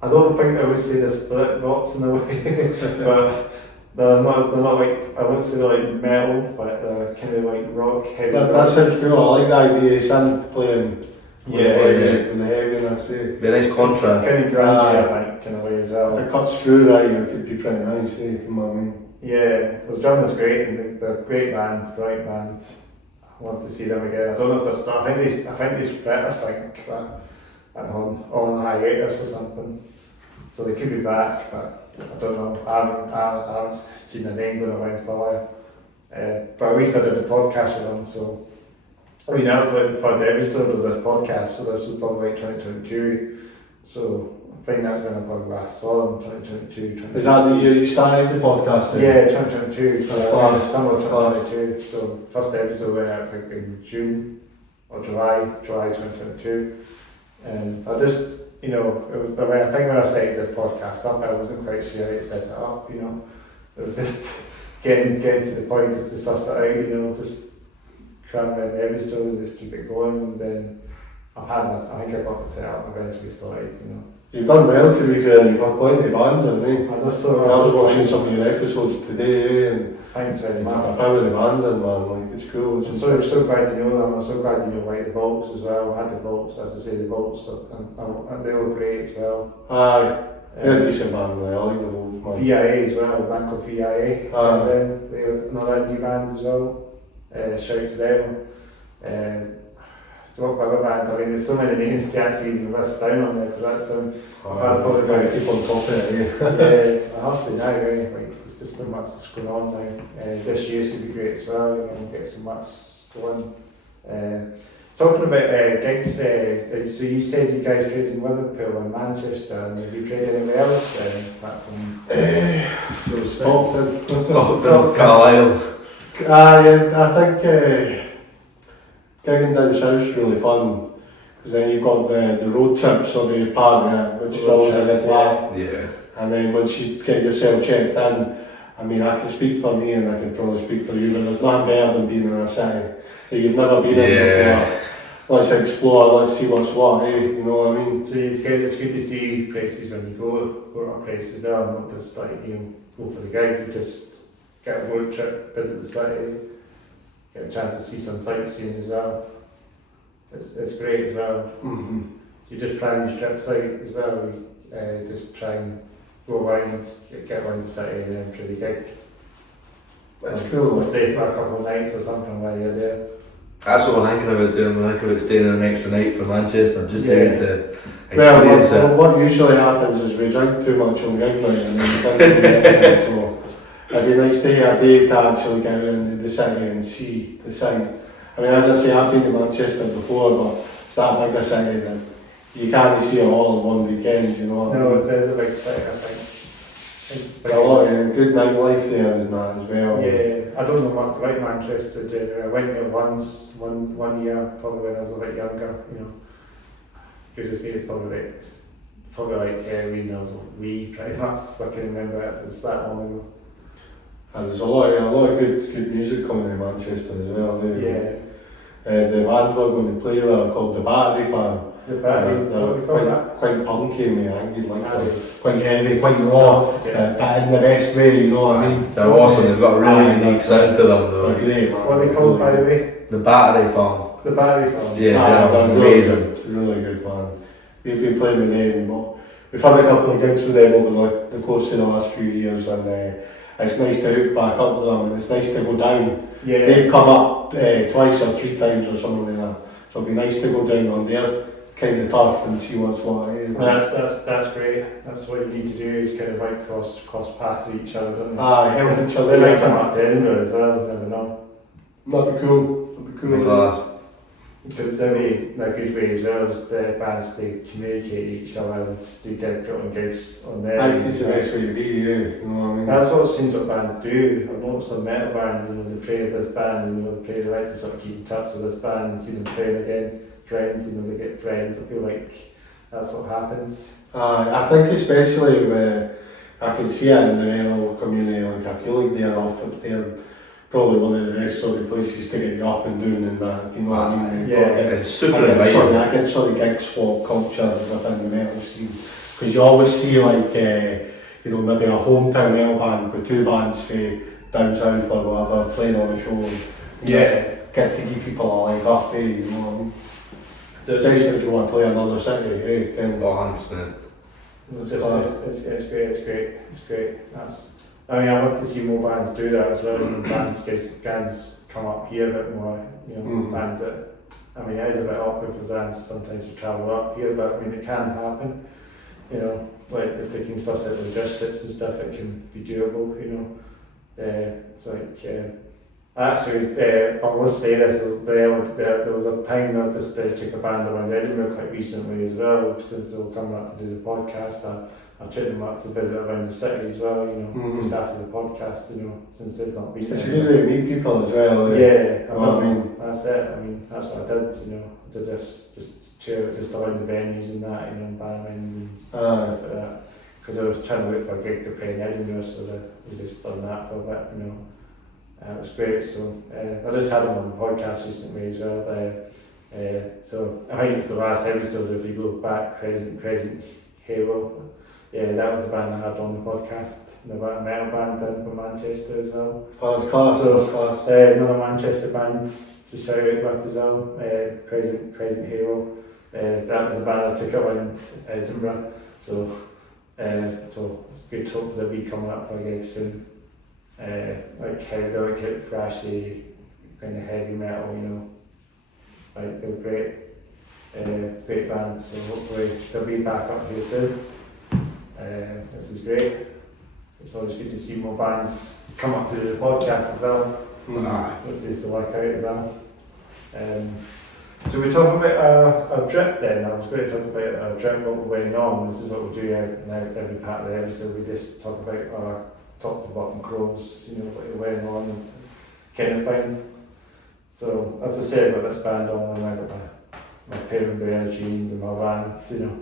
I don't think I would say they're split box in a way, but they're not like, I wouldn't say they're like metal, but they're kind of like rock heavy. That sounds cool. I like the idea of synth playing. With the heaviness. Be a nice contrast. Kind of grungy, I think, in a way as well. If it cuts through right, it could be pretty nice, you know what I mean? Yeah, the drummer's great, and they're great band, bright band. I want to see them again. I don't know if they're still, I think they split, but on hiatus or something. So they could be back, but I don't know. I haven't seen the name going around for it. But at least I did a podcast with them, so. I mean, that was like the 3rd episode of this podcast, so this was probably like 2022. So I think that's when I probably last saw them, 2022. Is that the year you started the podcast then? Yeah, 2022. Summer Class. 2022. So first episode went out like in June or July 2022. And I just, you know, I think when I set this podcast up, I wasn't quite sure how to set it up, you know. It was just getting to the point just to suss it out, you know, just cram in the episode and just keep it going, and then I think I got the setup eventually started, you know. You've done well, to be fair. You've had plenty of bands, haven't you? I was watching some of your episodes today, and thanks very much. I've had the bands in, man. Like, it's cool. I'm so glad you know them. I'm so glad you know like the Volks as well. I had the Volks, as I say, the Volks, and they were great as well. Aye, they're a decent band. I like the Volks, man. VIA as well, a band called VIA. And then they were another indie band as well. Shout to them. What other bands? I mean, there's so many names to actually even list down on there, because that's I've probably got to keep on top of it. Yeah, I have to now. Like, it's just so much that's going on now. This year should be great as well. You know, get so much going. Talking about gigs, so you said you guys played in Liverpool and Manchester, and have you played anywhere else apart from those Stockton, Carlisle. I think gigging down south's really fun. Because then you've got the road trips or the party, which is always a bit laugh. Yeah. And then once you get yourself checked in, I mean, I can speak for me and I can probably speak for you, but there's nothing better than being in a city that you've never been in before. Let's explore, let's see what's what, you know what I mean? So it's good to see places when you go to a place as well, not just like, go for the gig, you just get a road trip, visit the city, get a chance to see some sightseeing as well. It's great as well. Mm-hmm. So you just plan your trips out as well, just try and go around, get around the city and then for the gig. That's cool. Or stay for a couple of nights or something while you're there. That's what I'm thinking about doing. I'm thinking about staying an extra night for Manchester, just to get the Well, experience it. what usually happens is we drink too much on gig night and then we don't do anything, so it'd be nice to have a day to actually get around the city and see the sight. I mean, as I say, I've been to Manchester before, but it's that big a city that you can't see it all in one weekend, you know what I mean? No, there's a big city, I think. There's a lot of good nightlife there, isn't there, as well? Yeah, I don't know much about Manchester generally. I went there once, one year, probably when I was a bit younger, Because it's probably like when I was a wee, pretty much, so I can remember it was that long ago. And there's a lot of good music coming to Manchester as well. Yeah. The band we're going to play with are called the Battery Farm. The Battery, what do they call that? Quite punky, mate. I think you'd like Battery. them. Quite heavy, quite raw, but in the best way, you know what I mean? They're awesome, they've got a really unique sound to them though. They're great, man. What are they called, by the way? The Battery Farm. The Battery Farm. Yeah, they're amazing. Really good, man. We've been playing with them, but we've had a couple of gigs with them over the course of the last few years, and it's nice to hook back up with them, and it's nice to go down. Yeah. They've come up twice or three times or something like that, so it'd be nice to go down on their kind of turf and see what's what. That's great. That's what you need to do, is kind of like cross paths with each other, don't they? Help each other. They might come up to Edinburgh as well, you never know. That'd be cool. That'd be cool. Class. Because there'll be a good way as well as the bands to communicate with each other and do put on gigs on there. I think it's the best way to be, you know what I mean? That's what it seems what bands do. I've noticed some metal bands, they play with this band, they like to sort of keep in touch with this band, see them playing again, friends, they get friends. I feel like that's what happens. I think especially I can see it in the metal community, like I feel like they're probably one of the best sort of places to get you up and doing and that, you know what I mean? It's super inviting. I get sort of gig swap culture within the metal scene, because you always see like, maybe a hometown metal band with two bands down south or whatever playing on a show, and just get to give people a leg up there, you know what I mean? Especially if you want to play another city, kind of. 100%. It's great. I love to see more bands do that as well. Bands come up here a bit more. Bands that. It is a bit awkward for bands sometimes to travel up here, but it can happen. Like if they can suss out logistics and stuff, it can be doable. It's like. Actually, I'll just say this, there was a time I just took a band around Edinburgh quite recently as well, since they were coming up to do the podcast. I took them up to visit around the city as well, just after the podcast, since they've not been there. It's a good way to meet people as well. That's it, that's what I did, I did this, just chill, just around the venues and that, bands and stuff like that. Because I was trying to look for a gig to play in Edinburgh, so we just done that for a bit, It was great, so I just had them on the podcast recently as well. So I think it's the last episode, if you go back, Crescent Halo. Yeah, that was the band I had on the podcast, the metal band down from Manchester as well. Oh, it's class, class. Another Manchester band to shout out with as well, Crescent Halo. That was the band I took around Edinburgh, so it's good to hope they'll be coming up for a gig soon. Like thrashy, kind of heavy metal, they're great bands, so hopefully they'll be back up here soon. This is great. It's always good to see more bands come up to the podcast as well. This is to work out as well. So we talk about our trip then. I was going to talk about our trip, what we're going on. This is what we do in every part of the episode. We just talk about our top to bottom clothes, what you're wearing on and kind of thing. So as I said, I've got this band on and I've got my pair of bare jeans and my Vans, you know.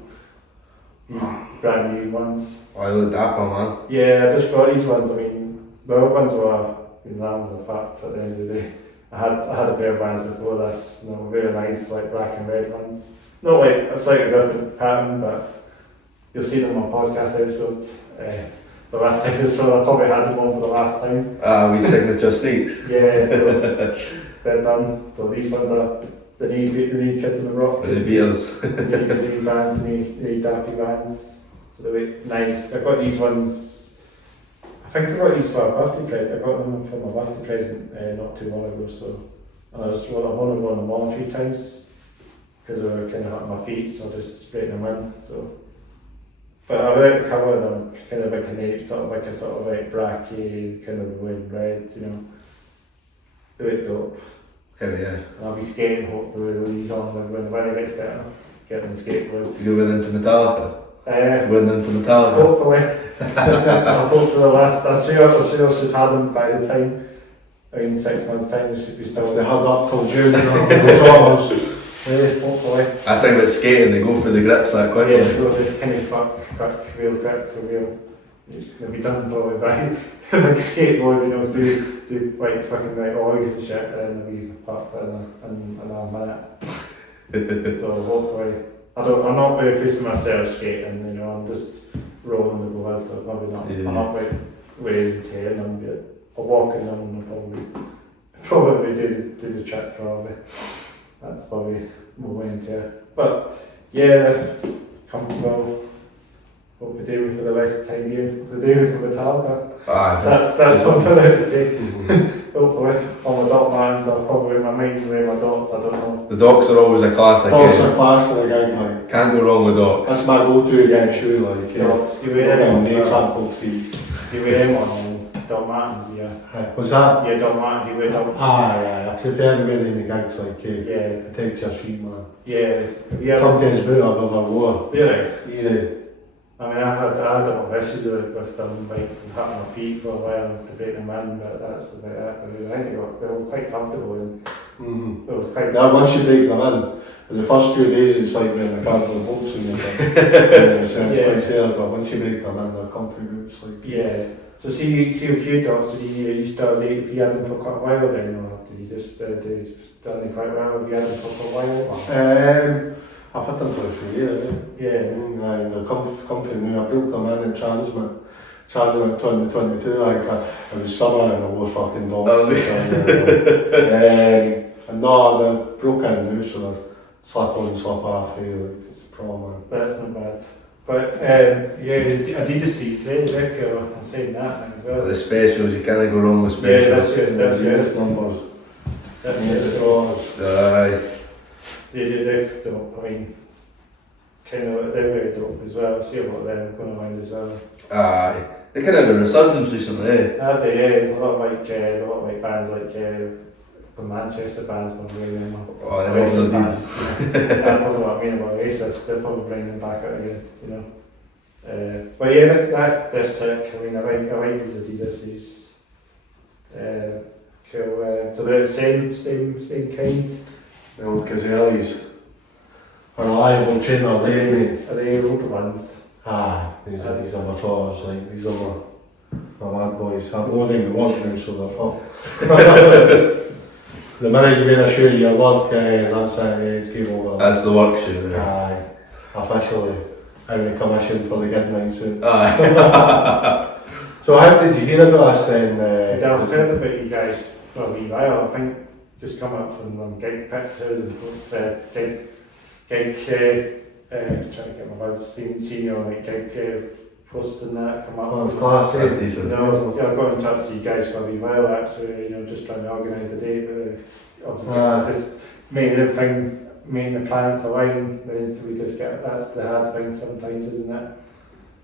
Brand new ones. I look dapper, man. Yeah, I just got these ones. I mean, the other ones were, that was a fact at the end of the day. I had a pair of Vans before this, and they were very nice, like black and red ones. Not like a slightly different pattern, but you'll see them on podcast episodes. The last episode, I probably had them on for the last time. We signature sneaks. Yeah, so they're done. So these ones are the new Kids in the Rock. With the beers. the new bands, new Daffy bands. So they look nice. I got these ones, I think I got these for a birthday present. I got them for my birthday present not too long ago. So, and I just wanted to go on them all a few times because they were kind of hurting my feet, so I just sprayed them in. So, but I like the colour of them, kind of like a sort of like bracky, kind of blue and red, you know. They look dope. Hell yeah. And I'll be skating hopefully with these on when the weather gets better. Getting skateboards. You went into Metallica? Went into Metallica? Hopefully. I hope for the last, I'm sure I should have them by the time. I mean, 6 months' time they should be still. They had up till June, the dollars. Hopefully. I think with skating, they go for the grips that quickly. Yeah, they kind of quick, real quick, real. They'll be done probably by like skateboard, you know, do like fucking like ollies and shit, and then they'll be fucked in a minute. So hopefully, I'm not very pleased with myself skating, you know, I'm just rolling the boards, so probably not, I'm not like way tearing them, but I'll walk in them and I'll probably do the trick probably. That's probably more way into it. But yeah, they're comfortable. Hope they do me for the rest of the time here. They do me for Metallica. That's something I would say. Hopefully. All my dot bands are probably my mind wear my dots, I don't know. The docks are always a classic. Docs are class for the gig, like. Can't go wrong with docks. That's my go-to game shoe, like. Dots, do you wear them on trampled feet. Do you wear them on Dot Martens, yeah? Was that? Yeah, Dot Martens, do you wear dots? I prefer to wear them in the gigs, like. Yeah. It takes your feet, man. Yeah. Comfiest boot I've ever wore. Really? Easy. I mean, I had a lot of issues with them, like hurting my feet for a while to break them in, but that's about it. I think they were quite comfortable and they were quite. Yeah, once you break them in, the first few days it's like when the cardboard box in your thing. But once you break them in, they're comfy boots. Like. Yeah. So see a few dogs, did you start if you had them for quite a while then, or did you just done them quite well? Have you had them for quite a while? I've had them for a few years, Yeah. They're comfy now. I broke them in Transmit 2022, I think it was summer and I wore fucking dogs. And no, they're broken now, so they're slap on, slap off, it's pro, man. That's not bad. But yeah, Adidas they're saying that as well. The specials, you can't go wrong with specials. Yeah, that's good, that's US good. numbers. That's US good. dollars. Aye. They're dope, I mean, kind of, they're very dope as well. See about them going around as well. Aye. They kind of had a resurgence recently, eh? There's a lot of like bands like the Manchester bands from bringing them up. Oh, they also did. I don't know what I mean about Oasis, they're probably bringing them back out again, you know. But yeah, they're sick. I mean, I like these Adidas, these cool. So they're the same kind. The old Gazellis. Reliable trainer, Are they older ones? these are my tours, like, these are my bad boys. I've worn them to work now, so they're full. The minute you wear a shoe, you work, that's it, it's game over. That's the work shoe, eh? Aye, officially out of commission for the good night soon. Aye. So how did you hear about us then? I've heard about you guys for a wee while. I think just come up from gig pictures and gig trying to get my buzz, seen you on like gig posting that come up. Oh, it's class, That's decent. No, I got in touch with you guys for a wee while actually, you know, just trying to organise a date, but obviously just making the plans align, then so we just get, that's the hard thing sometimes, isn't it?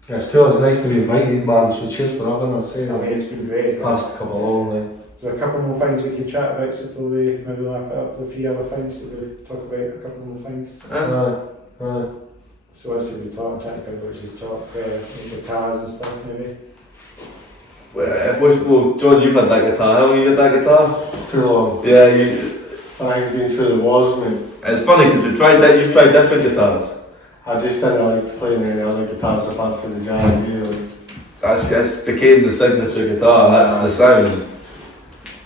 It's cool, it's nice to be invited, man, so cheers for having us, I mean, it's been great. Past come along, like. So a couple more things we can chat about, so till we maybe wrap it up with a few other things, so we talk about a couple more things. So I said we talk, I'm trying to think what we should talk, guitars and stuff maybe. Well, John, you've had that guitar, haven't you had that guitar? Too long. Yeah, I think it's been through the wars, mate. It's funny because you've tried different guitars. I just didn't like playing any other guitars apart from the Jag, really. That's became the signature guitar, that's the sound.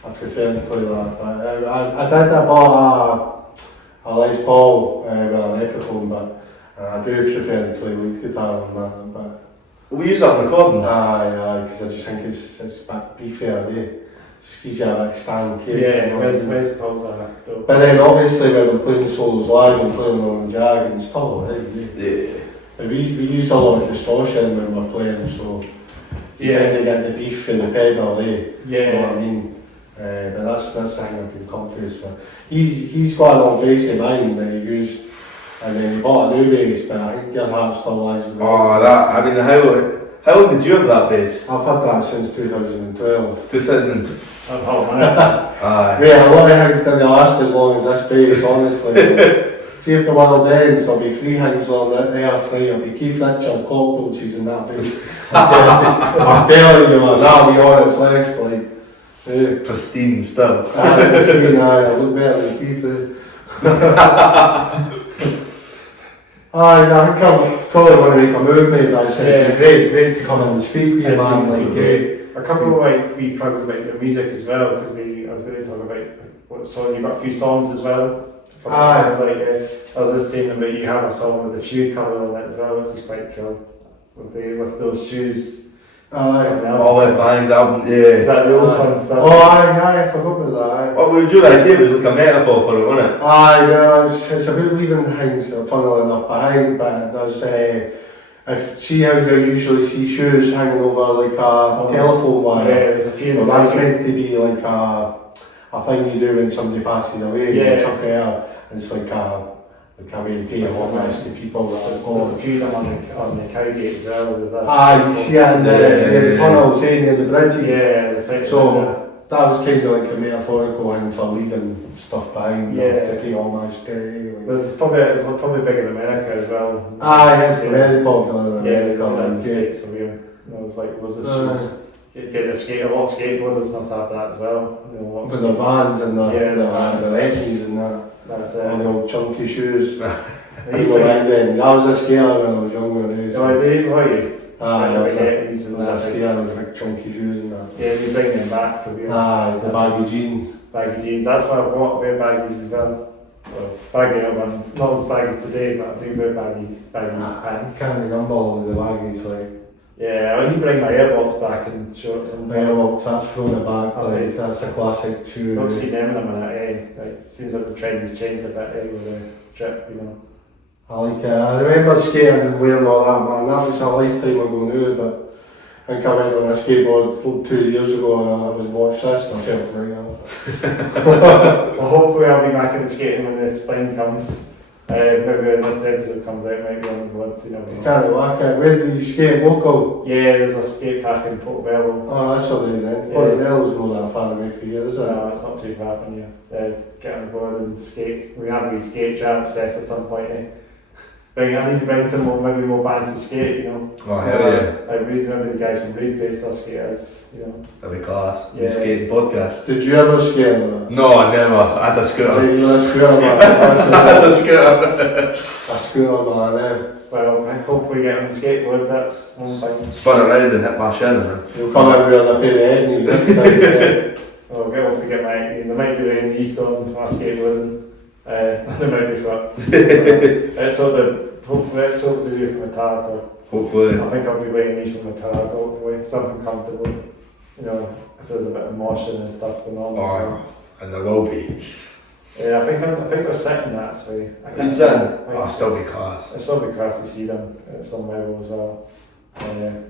I prefer to play that. But I bought a Les Paul with an Epiphone, but I do prefer to play lead guitar on that. But We use that in recordings. aye, because I just think it's a bit beefier, eh? Just gives you a bit of stand cake. Yeah, you know. where's Paul's on it? But then obviously when I'm playing solos live and playing on the Jag, and it's still alright, eh? Yeah. But we use a lot of distortion when we're playing, so you Yeah. kind of get the beef in the pedal, eh? You know what I Yeah. mean? But that's the thing I've been confused with. He's got an old bass of mine that he used, and then he bought a new bass, but I think your heart still lies with Oh, that, I mean, how long did you have that bass? I've had that since 2012. 2000. I'm hot, man. Aye. Mate, a lot of things didn't last as long as this bass, honestly. See if the world ends, there'll be 3 things on that there, there'll be Keith Richard, cockroaches and that bass. I'm telling you, man, that'll be on its legs, like. Yeah. Pristine still. I look better than Keith. I think I'm probably going to make a move, mate. I said, great to come and speak with you, man. Like, A couple of like wee plugs about your music as well, because I was going to talk about what song you've got a few songs as well. A couple of songs, like I was just saying about you have a song with the shoe cover on it as well, which is quite cool. With those shoes. All the Band's album, yeah. Is that the old ones? I forgot about that. What was your idea? It was like a metaphor for it, wasn't it? Well, it's about leaving things, funnily enough, behind, but there's, see how you usually see shoes hanging over like a telephone wire? Yeah, there's a few. Well, that's meant to be like a thing you do when somebody passes away, you chuck it out, and it's like a way to pay homage to people that have gone. There's a few of them on the Cowgate as well. There's that. You see it in the tunnel, say near the bridges. Yeah, it's right. So that was kind of like a metaphorical thing for leaving stuff behind, to pay homage to. Like. It's probably big in America as well. It's very popular in America. In the States, so it's like, was the shoes. Getting a lot of skateboarders must have that as well. With the Vans and the Etnies and that. That's all the old chunky shoes. I was a skater when I was younger. Were you? I was a skater with big chunky shoes and that. Yeah, you bring them back to you. The baggy jeans. Baggy jeans, that's why I bought wear baggies as well. Baggy ones, not as baggy today, but I do wear baggy pants. I can't remember all of the baggies like. Yeah, I need to bring my Airbox back and show it some. Airbox, that's thrown it back, like, that's a classic shoe. Don't see them in a minute, Like, it seems like the trend has changed a bit, with the drip, I like it. I remember skating and wearing all that, man. That was a lifetime ago now, but I think I went on a skateboard 2 years ago and I was watched this and I felt right out. Well, hopefully I'll be back in the skating when the spring comes. Maybe when this episode comes out, maybe on the blood, Can't work out. Where do you skate? Local? Yeah, there's a skate park in Portobello. Oh, that's already then. Portobello's not that far away from here, is it? No, it's not too far from you. Get on board and skate. We have a wee skate jam session at some point. I need to bring some maybe more bands to skate, Oh, hell yeah. I really remember the guys from Breedface, our skaters, That'd be class. Yeah. Skating podcast. Did you ever skate? No, I never. I had a scooter. You had a scooter, man. I had a scooter. A scooter, man, Well, I hope we get on the skateboard, that's one thing. Spun around and hit my shin. You'll come out with a pair of Etnies next time. I'll get off to get my Etnies. I might be wearing these on for my skateboarding. They might be fucked. Hopefully that's what to do from a target. Hopefully. I think I'll be wearing these from a target, hopefully. Something comfortable. If there's a bit of motion and stuff going on. And there will be. Yeah, I think we're setting that, so Who's in? I'll still be class. It'll still be class to see them at some level as well. I think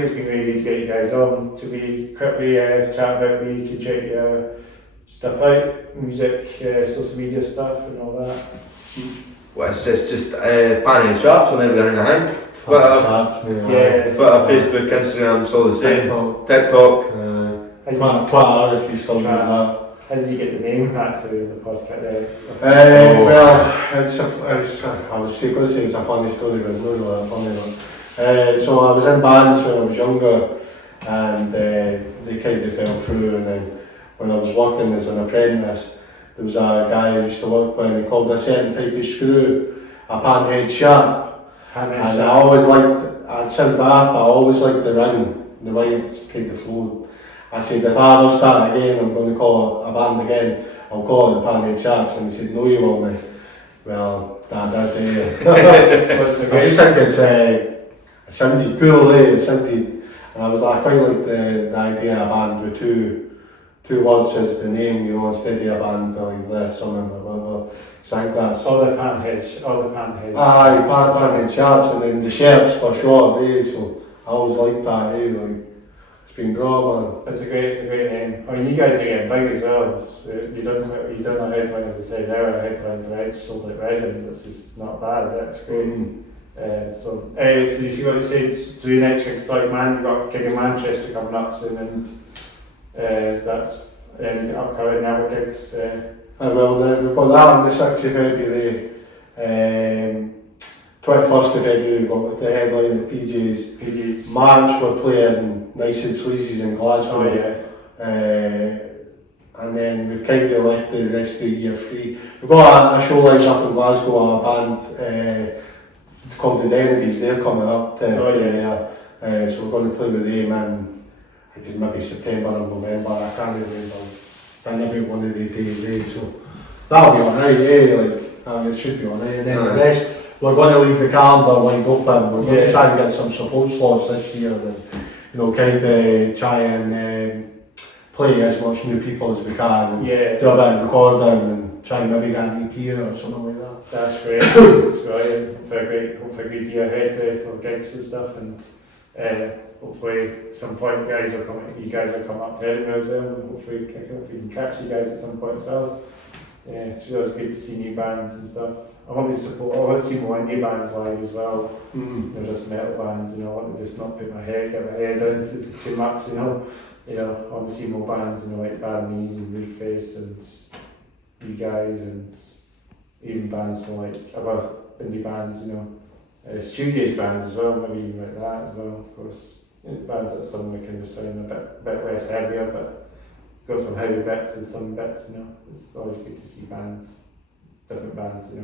it's been really good to get you guys on to be quickly to chat about where you can check your stuff out, music, social media stuff and all that. Well, it's just Panhead Sharps on everything, I think. Twitter, Facebook, Instagram, it's all the same. TikTok. Twitter, if you still use that. How did you get the name actually of the podcast? I was going to say it's a funny story, but it's not really a funny one. So I was in bands when I was younger, and they kind of fell through, and then when I was working as an apprentice, there was a guy I used to work with, and he called a certain type of screw a panhead sharp. And I always liked, it sounds daft, but I always liked the ring, the way it kind of flowed. I said, if I ever start again, I'm going to call it a band again, I'll call it the Panhead Sharps. And he said, no, you won't, mate. Well, Dad, I just think it sounded cool, it sounded, and I was like, I quite like the idea of a band with two words as the name, you know, instead of a band like this, something or whatever. So I think that's... All the Panheads. Aye, Panhead Sharps, and then the Sharps for short, so I always liked that, like, it's been great, man. It's a great name. I mean, you guys are getting big as well. So you done a headline, as I said, now a headline for Edge, sold at Reading. That's just not bad. That's great. So you see what you said. So your next gig, like you've got a gig in Manchester coming up soon, and that's any upcoming other gigs. Well, we've got that on the 6th of February. 21st of February, we've got the headline at PJ's. March, we're playing Nice and Sleazy's in Glasgow. Oh, yeah. And then we've kind of left the rest of the year free. We've got a show lined up in Glasgow, a band called the Dennebies, they're coming up there. So we're going to play with them in, I think maybe September or November, I can't remember. It's about one of the days, so that'll be alright, it should be alright. And then the rest, we're going to leave the calendar lined open. We're going to try and get some support slots this year, and kind of try and play as much new people as we can, and do a bit of recording, and try and maybe get an EP or something like that. That's great. That's great. Hopefully a good year ahead for gigs and stuff, and hopefully at some point you guys will come up to Edinburgh as well, and hopefully we can catch you guys at some point as well. Yeah, it's really good to see new bands and stuff. I want to see more indie bands live as well. Just metal bands, I want to just not get my head down to too much, I want to see more bands, like Bad Knees and Rootface and you guys, and even bands from like other indie bands, shoegaze bands as well, maybe even like that as well, of course. Bands that suddenly can just sound a bit less heavier, but got some heavy bits and some bits, It's always good to see different bands,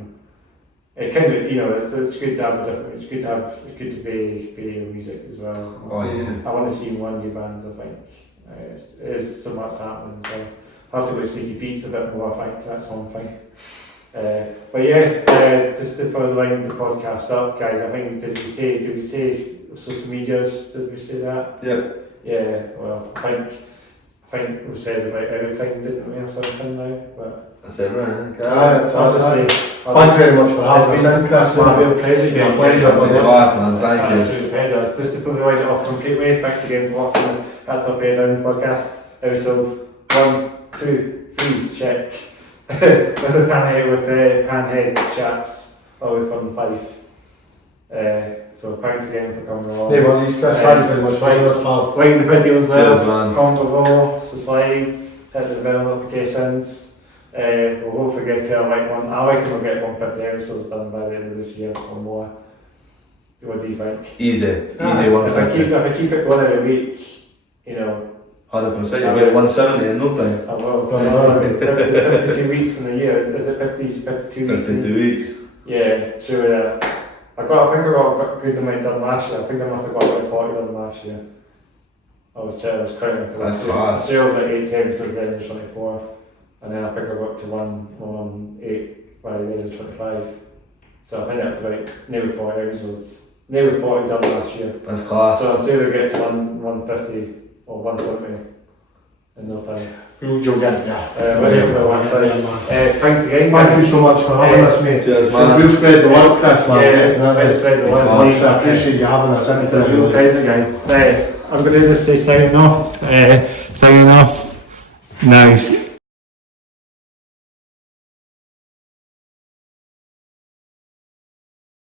It kind of, it's good to have it's good to vary music as well. Oh yeah. I want to see more new bands, I think. There's so much happening, so I have to go Sneaky Feet a bit more, I think, that's one thing. But yeah, just to further line the podcast up, guys, I think, did we say social medias, did we say that? Yeah. Yeah, well, I think we said about everything, didn't we, or something now? But that's everything. Thanks very much for having us. It's been a real pleasure. Yeah, pleasure. Thank you. It's a pleasure. Just to put the light off completely, thanks again for watching. That's our Fair Down podcast, episode 1, 2, 3, check. with the Panhead Chaps, all the way from Fife. So thanks again for coming along. Yeah, well, these guys, thank you very much for this part. Like the videos there, comment below, subscribe, hit the bell notifications. We'll hopefully get to I reckon we'll get 150 episodes done by the end of this year or more. What do you think? Easy 150. If I keep it going every week, 100%, you'll get 170 in no time. I will. It's 52 weeks in a year. Is it 52 weeks? 52 weeks. Yeah, so I think I got a good amount done last year. I think I must have got about 40 done last year. I was counting. That's class. Sales at 8 episodes then in 24. And then I think I got to 118 by the end of 25. So I think that's like nearly 40 episodes. Nearly 40 done last year. That's class. So I'd say we'll get to 150 or 170 in no time. You'll get there. Thanks again. Thank you so much for having us, mate. Cheers, man. We'll spread the word, Chris, man. Let's spread the word. I appreciate you having us. It's a real pleasure, guys. I'm going to just say signing off. Now.